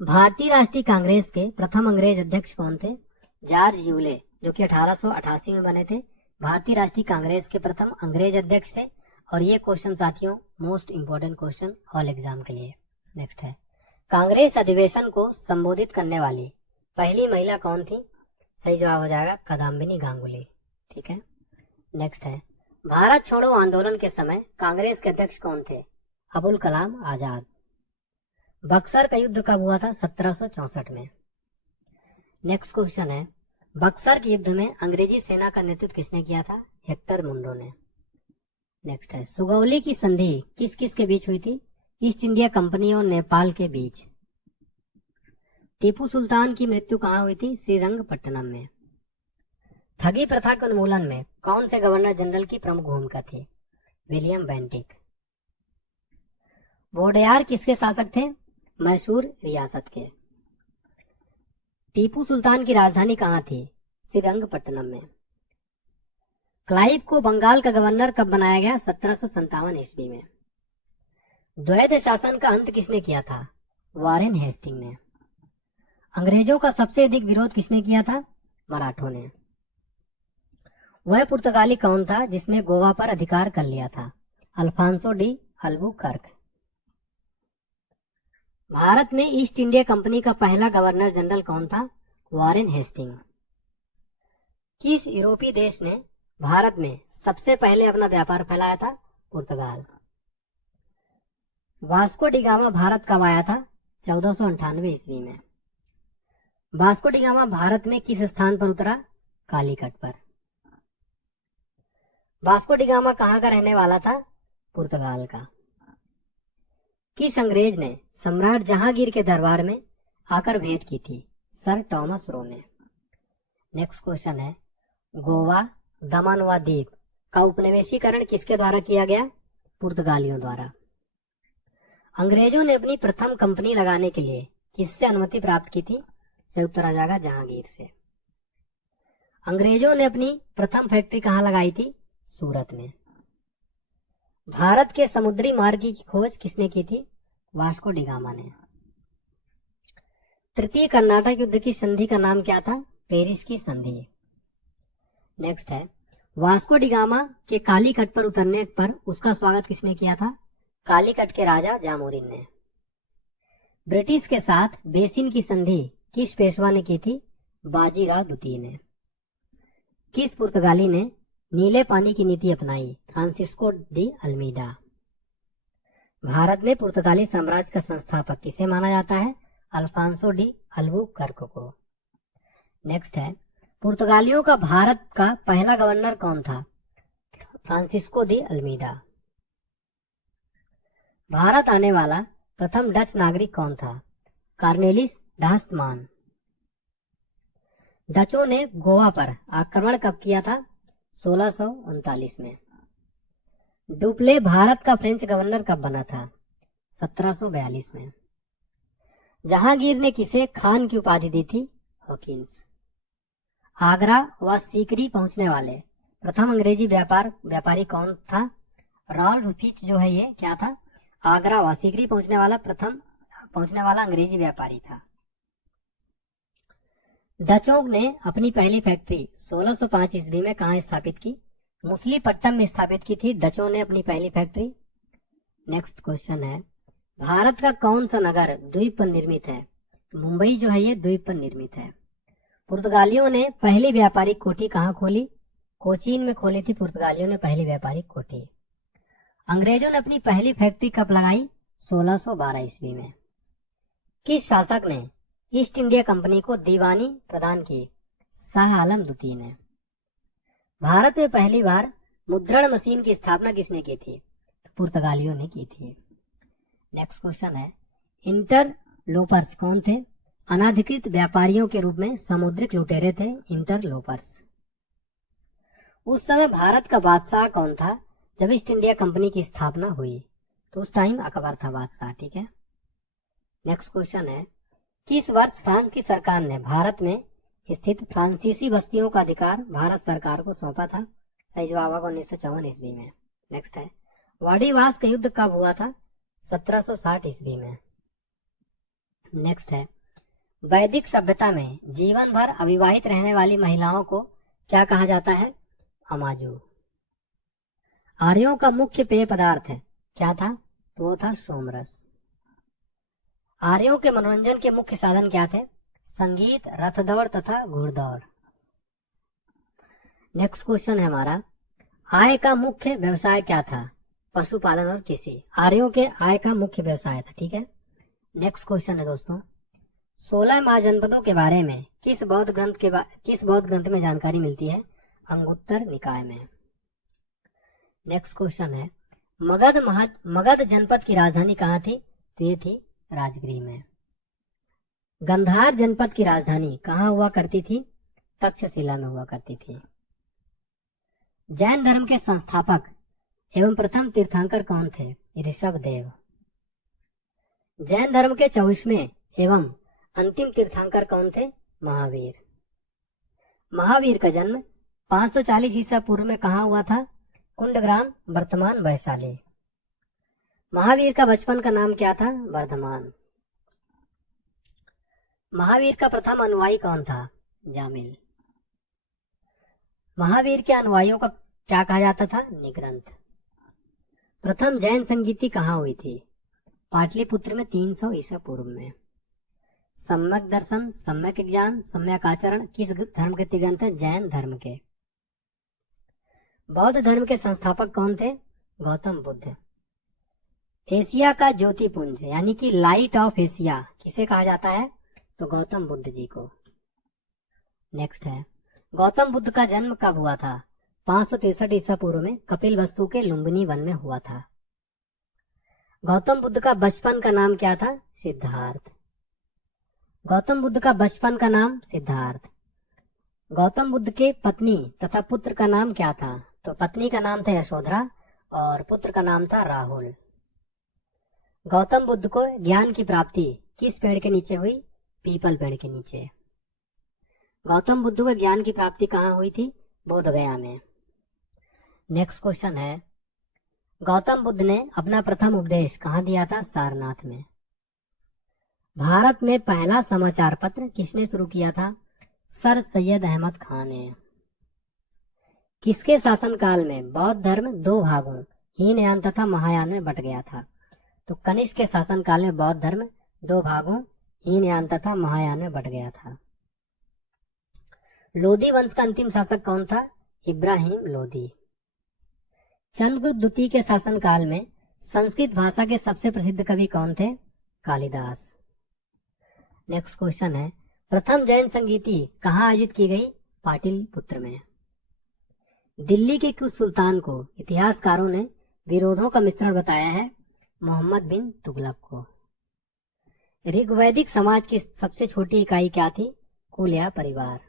भारतीय राष्ट्रीय कांग्रेस के प्रथम अंग्रेज अध्यक्ष कौन थे? जॉर्ज यूले, जो कि 1888 में बने थे। भारतीय राष्ट्रीय कांग्रेस के प्रथम अंग्रेज अध्यक्ष थे। और ये क्वेश्चन साथियों most important question all exam के लिए। नेक्स्ट है, कांग्रेस अधिवेशन को संबोधित करने वाली पहली महिला कौन थी? सही जवाब हो जाएगा कादम्बिनी गांगुली। ठीक है। नेक्स्ट है, भारत छोड़ो आंदोलन के समय कांग्रेस के अध्यक्ष कौन थे? अबुल कलाम आजाद। बक्सर का युद्ध कब हुआ था? 1764 में। नेक्स्ट क्वेश्चन है, बक्सर के युद्ध में अंग्रेजी सेना का नेतृत्व किसने किया था? हेक्टर मुंडो ने। नेक्स्ट है, सुगौली की संधि किस किस के बीच हुई थी? ईस्ट इंडिया कंपनी और नेपाल के बीच। टीपू सुल्तान की मृत्यु कहाँ हुई थी? श्रीरंगपट्टनम में। ठगी प्रथा के उन्मूलन में कौन से गवर्नर जनरल की प्रमुख भूमिका थी? William Bentinck. वोडेयार किसके शासक थे? मैसूर रियासत के। टीपू सुल्तान की राजधानी कहाँ थी? श्रीरंगपट्टनम में। क्लाइव को बंगाल का गवर्नर कब बनाया गया? 1757 ईस्वी में। द्वैध शासन का अंत किसने किया था? वारेन हेस्टिंग ने। अंग्रेजों का सबसे अधिक विरोध किसने किया था? मराठों ने। वह पुर्तगाली कौन था जिसने गोवा पर अधिकार कर लिया था? Alphonso de Albuquerque. भारत में ईस्ट इंडिया कंपनी का पहला गवर्नर जनरल कौन था? Warren Hasting. किस यूरोपीय देश ने भारत में सबसे पहले अपना व्यापार फैलाया था? पुर्तगाल। वास्को डी गामा भारत कब आया था? 1498 ईस्वी में। वास्को डी गामा भारत में किस स्थान पर उतरा? कालीकट पर। वास्को डी गामा कहाँ का रहने वाला था? पुर्तगाल का। किस अंग्रेज ने सम्राट जहांगीर के दरबार में आकर भेंट की थी? सर टॉमस रो ने। नेक्स्ट क्वेश्चन है, गोवा, दमन व दीव का उपनिवेशीकरण किसके द्वारा किया गया? पुर्तगालियों द्वारा। अंग्रेजों ने अपनी प्रथम कंपनी लगाने के लिए किससे अनुमति प्राप्त की थी? सही उत्तर आ जाएगा जहांगीर से। अंग्रेजों ने अपनी प्रथम फैक्ट्री कहाँ लगाई थी? सूरत में। भारत के समुद्री मार्ग की खोज किसने की थी? वास्को डी गामा ने। तृतीय कर्नाटक युद्ध की संधि का नाम क्या था? पेरिस की संधि। नेक्स्ट है, वास्को डी गामा के कालीकट पर उतरने पर उसका स्वागत किसने किया था? कालीकट के राजा जामोरिन ने। ब्रिटिश के साथ बेसिन की संधि किस पेशवा ने की थी? बाजीराव द्वितीय ने। किस पुर्तगाली ने नीले पानी की नीति अपनाई? Francisco de Almeida. भारत में पुर्तगाली साम्राज्य का संस्थापक किसे माना जाता है? अल्फांसो डी अल्बुकर्क को। नेक्स्ट है, पुर्तगालियों का भारत का पहला गवर्नर कौन था? Francisco de Almeida. भारत आने वाला प्रथम डच नागरिक कौन था? कार्नेलिस डाहस्टमान। डचों ने गोवा पर आक्रमण कब किया था? 1639 में। डुप्ले भारत का फ्रेंच गवर्नर कब बना था? 1742 में। जहांगीर ने किसे खान की उपाधि दी थी? हॉकिंस। आगरा व सीकरी पहुंचने वाले प्रथम अंग्रेजी व्यापारी कौन था? रॉल्फ फिच जो है ये क्या था? आगरा व सीकरी पहुंचने वाला अंग्रेजी व्यापारी था। डचों ने अपनी पहली फैक्ट्री 1605 ईस्वी में कहां स्थापित की? मुसलीपट्टम में स्थापित की थी डचों ने अपनी पहली फैक्ट्री। नेक्स्ट क्वेश्चन है, भारत का कौन सा नगर द्वीप पर निर्मित है? मुंबई जो है ये द्वीप पर निर्मित है। पुर्तगालियों ने पहली व्यापारिक कोठी कहाँ खोली? कोचीन में खोली थी पुर्तगालियों ने पहली व्यापारिक कोठी। अंग्रेजों ने अपनी पहली फैक्ट्री कब लगाई? 1612 ईस्वी में। किस शासक ने ईस्ट इंडिया कंपनी को दीवानी प्रदान की? शाह आलम द्वितीय ने। भारत में पहली बार मुद्रण मशीन की स्थापना किसने की थी? तो पुर्तगालियों ने की थी। नेक्स्ट क्वेश्चन है, इंटरलोपर्स कौन थे? अनाधिकृत व्यापारियों के रूप में समुद्रिक लुटेरे थे इंटरलोपर्स। उस समय भारत का बादशाह कौन था जब ईस्ट इंडिया कंपनी की स्थापना हुई? तो उस टाइम अकबर था बादशाह। ठीक है। नेक्स्ट क्वेश्चन है, किस वर्ष फ्रांस की सरकार ने भारत में स्थित फ्रांसीसी बस्तियों का अधिकार भारत सरकार को सौंपा था? सही जवाब होगा 1954 ईस्वी में। नेक्स्ट है, वाड़ीवास का युद्ध कब हुआ था? 1760 ईस्वी में। नेक्स्ट है, वैदिक सभ्यता में जीवन भर अविवाहित रहने वाली महिलाओं को क्या कहा जाता है? अमाजू। आर्यों का मुख्य पेय पदार्थ है क्या था? तो वो था सोमरस। आर्यों के मनोरंजन के मुख्य साधन क्या थे? संगीत, रथ दौड़ तथा घुड़दौड़। नेक्स्ट क्वेश्चन है हमारा, आय का मुख्य व्यवसाय क्या था? पशुपालन और कृषि। आर्यों के आय का मुख्य व्यवसाय था। ठीक है। नेक्स्ट क्वेश्चन है दोस्तों, 16 महाजनपदों के बारे में किस बौद्ध ग्रंथ में जानकारी मिलती है? अंगुत्तर निकाय में। नेक्स्ट क्वेश्चन है, मगध जनपद की राजधानी कहाँ थी? तो ये थी राजगृह में। गंधार जनपद की राजधानी कहाँ हुआ करती थी? तक्षशिला में हुआ करती थी। जैन धर्म के संस्थापक एवं प्रथम तीर्थंकर कौन थे? ऋषभदेव। जैन धर्म के 24वें एवं अंतिम तीर्थंकर कौन थे? महावीर। महावीर का जन्म 540 ईसा पूर्व में कहाँ हुआ था? कुंडग्राम, वर्तमान वैशाली। महावीर का बचपन का नाम क्या था? वर्धमान। महावीर का प्रथम अनुयायी कौन था? जामिल। महावीर के अनुयायियों का क्या कहा जाता था? निग्रंथ। प्रथम जैन संगीति कहाँ हुई थी? पाटलिपुत्र में 300 ईसा पूर्व में। सम्यक दर्शन, सम्यक ज्ञान, सम्यक आचरण किस धर्म के ग्रंथ है? जैन धर्म के। बौद्ध धर्म के संस्थापक कौन थे? गौतम बुद्ध। एशिया का ज्योतिपुंज यानी कि लाइट ऑफ एशिया किसे कहा जाता है? तो गौतम बुद्ध जी को। नेक्स्ट है, गौतम बुद्ध का जन्म कब हुआ था? 563 ईसा पूर्व में कपिलवस्तु के लुम्बिनी वन में हुआ था। गौतम बुद्ध का बचपन का नाम क्या था? सिद्धार्थ। गौतम बुद्ध का बचपन का नाम सिद्धार्थ। गौतम बुद्ध के पत्नी तथा पुत्र का नाम क्या था? तो पत्नी का नाम था यशोधरा और पुत्र का नाम था राहुल। गौतम बुद्ध को ज्ञान की प्राप्ति किस पेड़ के नीचे हुई? पीपल पेड़ के नीचे। गौतम बुद्ध को ज्ञान की प्राप्ति कहाँ हुई थी? बोधगया में। नेक्स्ट क्वेश्चन है, गौतम बुद्ध ने अपना प्रथम उपदेश कहाँ दिया था? सारनाथ में। भारत में पहला समाचार पत्र किसने शुरू किया था? सर सैयद अहमद खान ने। किसके शासनकाल में बौद्ध धर्म दो भागों हीनयान तथा महायान में बट गया था? तो कनिष्क के शासनकाल में बौद्ध धर्म दो भागों हीनयान तथा महायान में बट गया था। लोधी वंश का अंतिम शासक कौन था? इब्राहिम लोधी। चंद्रगुप्त द्वितीय के शासनकाल में संस्कृत भाषा के सबसे प्रसिद्ध कवि कौन थे? कालिदास। नेक्स्ट क्वेश्चन है, प्रथम जैन संगीति कहाँ आयोजित की गई? पाटलिपुत्र में। दिल्ली के कुछ सुल्तान को इतिहासकारों ने विरोधों का मिश्रण बताया है? मोहम्मद बिन तुगलक को। ऋग्वैदिक समाज की सबसे छोटी इकाई क्या थी? कुल या परिवार।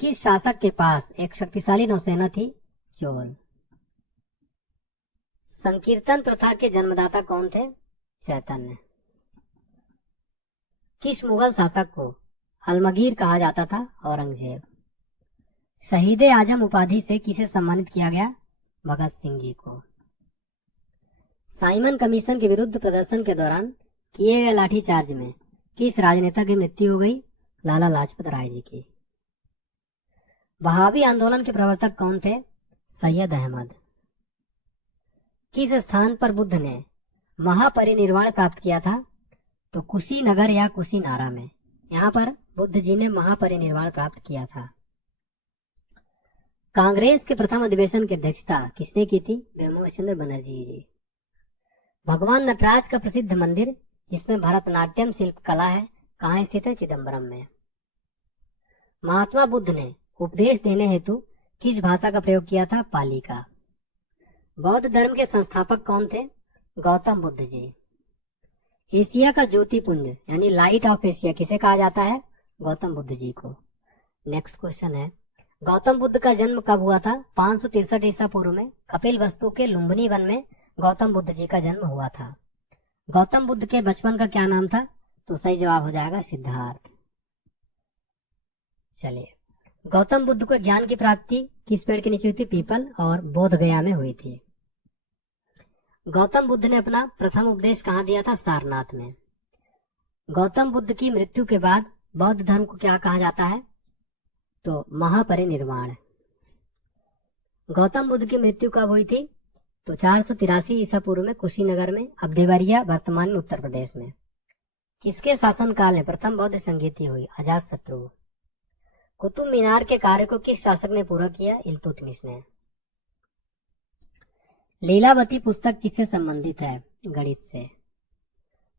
किस शासक के पास एक शक्तिशाली नौसेना थी? चोल। संकीर्तन प्रथा के जन्मदाता कौन थे? चैतन्य। किस मुगल शासक को अलमगीर कहा जाता था? औरंगजेब। शहीद आजम उपाधि से किसे सम्मानित किया गया? भगत सिंह जी को। साइमन कमीशन के विरुद्ध प्रदर्शन के दौरान किए गए लाठीचार्ज में किस राजनेता की मृत्यु हो गई? लाला लाजपत राय जी की। वहाबी आंदोलन के प्रवर्तक कौन थे? सैयद अहमद। किस स्थान पर बुद्ध ने महापरिनिर्वाण प्राप्त किया था? तो कुशीनगर या कुशीनारा में। यहाँ पर बुद्ध जी ने महापरिनिर्वाण प्राप्त किया था। कांग्रेस के प्रथम अधिवेशन की अध्यक्षता किसने की थी? बिमोश चंद्र बनर्जी जी। भगवान नटराज का प्रसिद्ध मंदिर जिसमें भरतनाट्यम शिल्प कला है कहाँ स्थित है? चिदम्बरम में। महात्मा बुद्ध ने उपदेश देने हेतु किस भाषा का प्रयोग किया था? पाली का। बौद्ध धर्म के संस्थापक कौन थे? गौतम बुद्ध जी। एशिया का ज्योतिपुंज यानी लाइट ऑफ एशिया किसे कहा जाता है? गौतम बुद्ध जी को। नेक्स्ट क्वेश्चन है, गौतम बुद्ध का जन्म कब हुआ था? 563 ईसा पूर्व में कपिल वस्तु के लुम्बिनी वन में गौतम बुद्ध जी का जन्म हुआ था। गौतम बुद्ध के बचपन का क्या नाम था? तो सही जवाब हो जाएगा सिद्धार्थ। चलिए, गौतम बुद्ध को ज्ञान की प्राप्ति किस पेड़ के नीचे हुई थी? पीपल, और बोध गया में हुई थी। गौतम बुद्ध ने अपना प्रथम उपदेश कहाँ दिया था? सारनाथ में। गौतम बुद्ध की मृत्यु के बाद बौद्ध धर्म को क्या कहा जाता है? तो महापरिनिर्वाण। गौतम बुद्ध की मृत्यु कब हुई थी? तो 483 ईसा पूर्व में कुशीनगर में, अब देवरिया वर्तमान में उत्तर प्रदेश में। किसके शासनकाल में प्रथम बौद्ध संगीति हुई? अजातशत्रु। कुतुब मीनार के कार्य को किस शासक ने पूरा किया? इल्तुतमिश ने। लीलावती पुस्तक किससे संबंधित है? गणित से।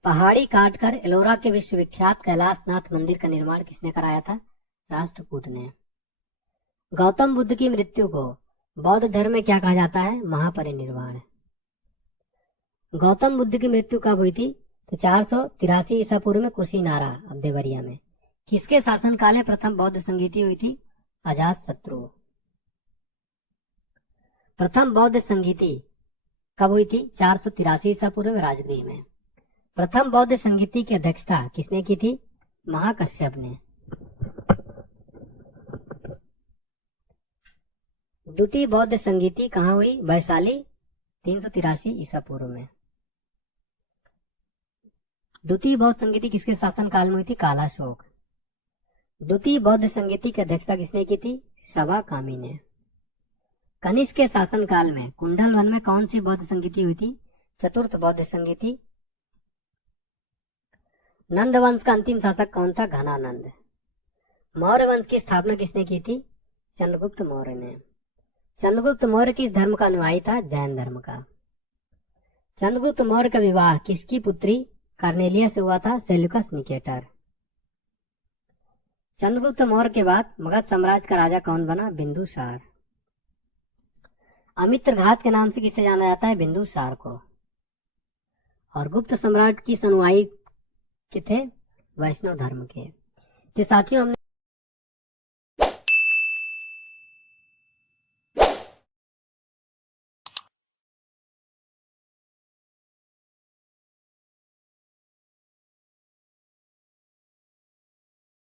पहाड़ी काटकर एलोरा के विश्वविख्यात कैलाशनाथ मंदिर का निर्माण किसने कराया था? राष्ट्रकूट ने। गौतम बुद्ध की मृत्यु को बौद्ध धर्म में क्या कहा जाता है? महापरिनिर्वाण। गौतम बुद्ध की मृत्यु कब हुई थी? तो 483 ईसा पूर्व में कुशीनारा, अब देवरिया में। किसके शासनकाल में प्रथम बौद्ध संगीति हुई थी? अजातशत्रु। प्रथम बौद्ध संगीति कब हुई थी? 483 ईसा पूर्व में राजगृह में। प्रथम बौद्ध संगीति की अध्यक्षता किसने की थी? महाकश्यप ने। द्वितीय बौद्ध संगीति कहाँ हुई? वैशाली, 383 ईसा पूर्व में। द्वितीय बौद्ध संगीति किसके शासन काल में हुई थी? कालाशोक। द्वितीय बौद्ध संगीति की अध्यक्षता किसने की थी? शवा कामी ने। कनिष्क के शासन काल में कुंडल वन में कौन सी बौद्ध संगीति हुई थी? चतुर्थ बौद्ध संगीति। नंद वंश का अंतिम शासक कौन था? घनानंद। मौर्य वंश की स्थापना किसने की थी? चंद्रगुप्त मौर्य ने। चंद्रगुप्त मौर्य किस धर्म का अनुयायी था? जैन धर्म का। चंद्रगुप्त मौर्य का विवाह किसकी पुत्री कार्नेलिया से हुआ था? Seleucus Nicator. चंद्रगुप्त मौर्य के बाद मगध साम्राज्य का राजा कौन बना? बिंदुसार। अमित्रघात के नाम से किसे जाना जाता है? बिंदुसार को। और गुप्त सम्राट की अनुयायी के थे? वैष्णव धर्म के। तो साथियों, हमने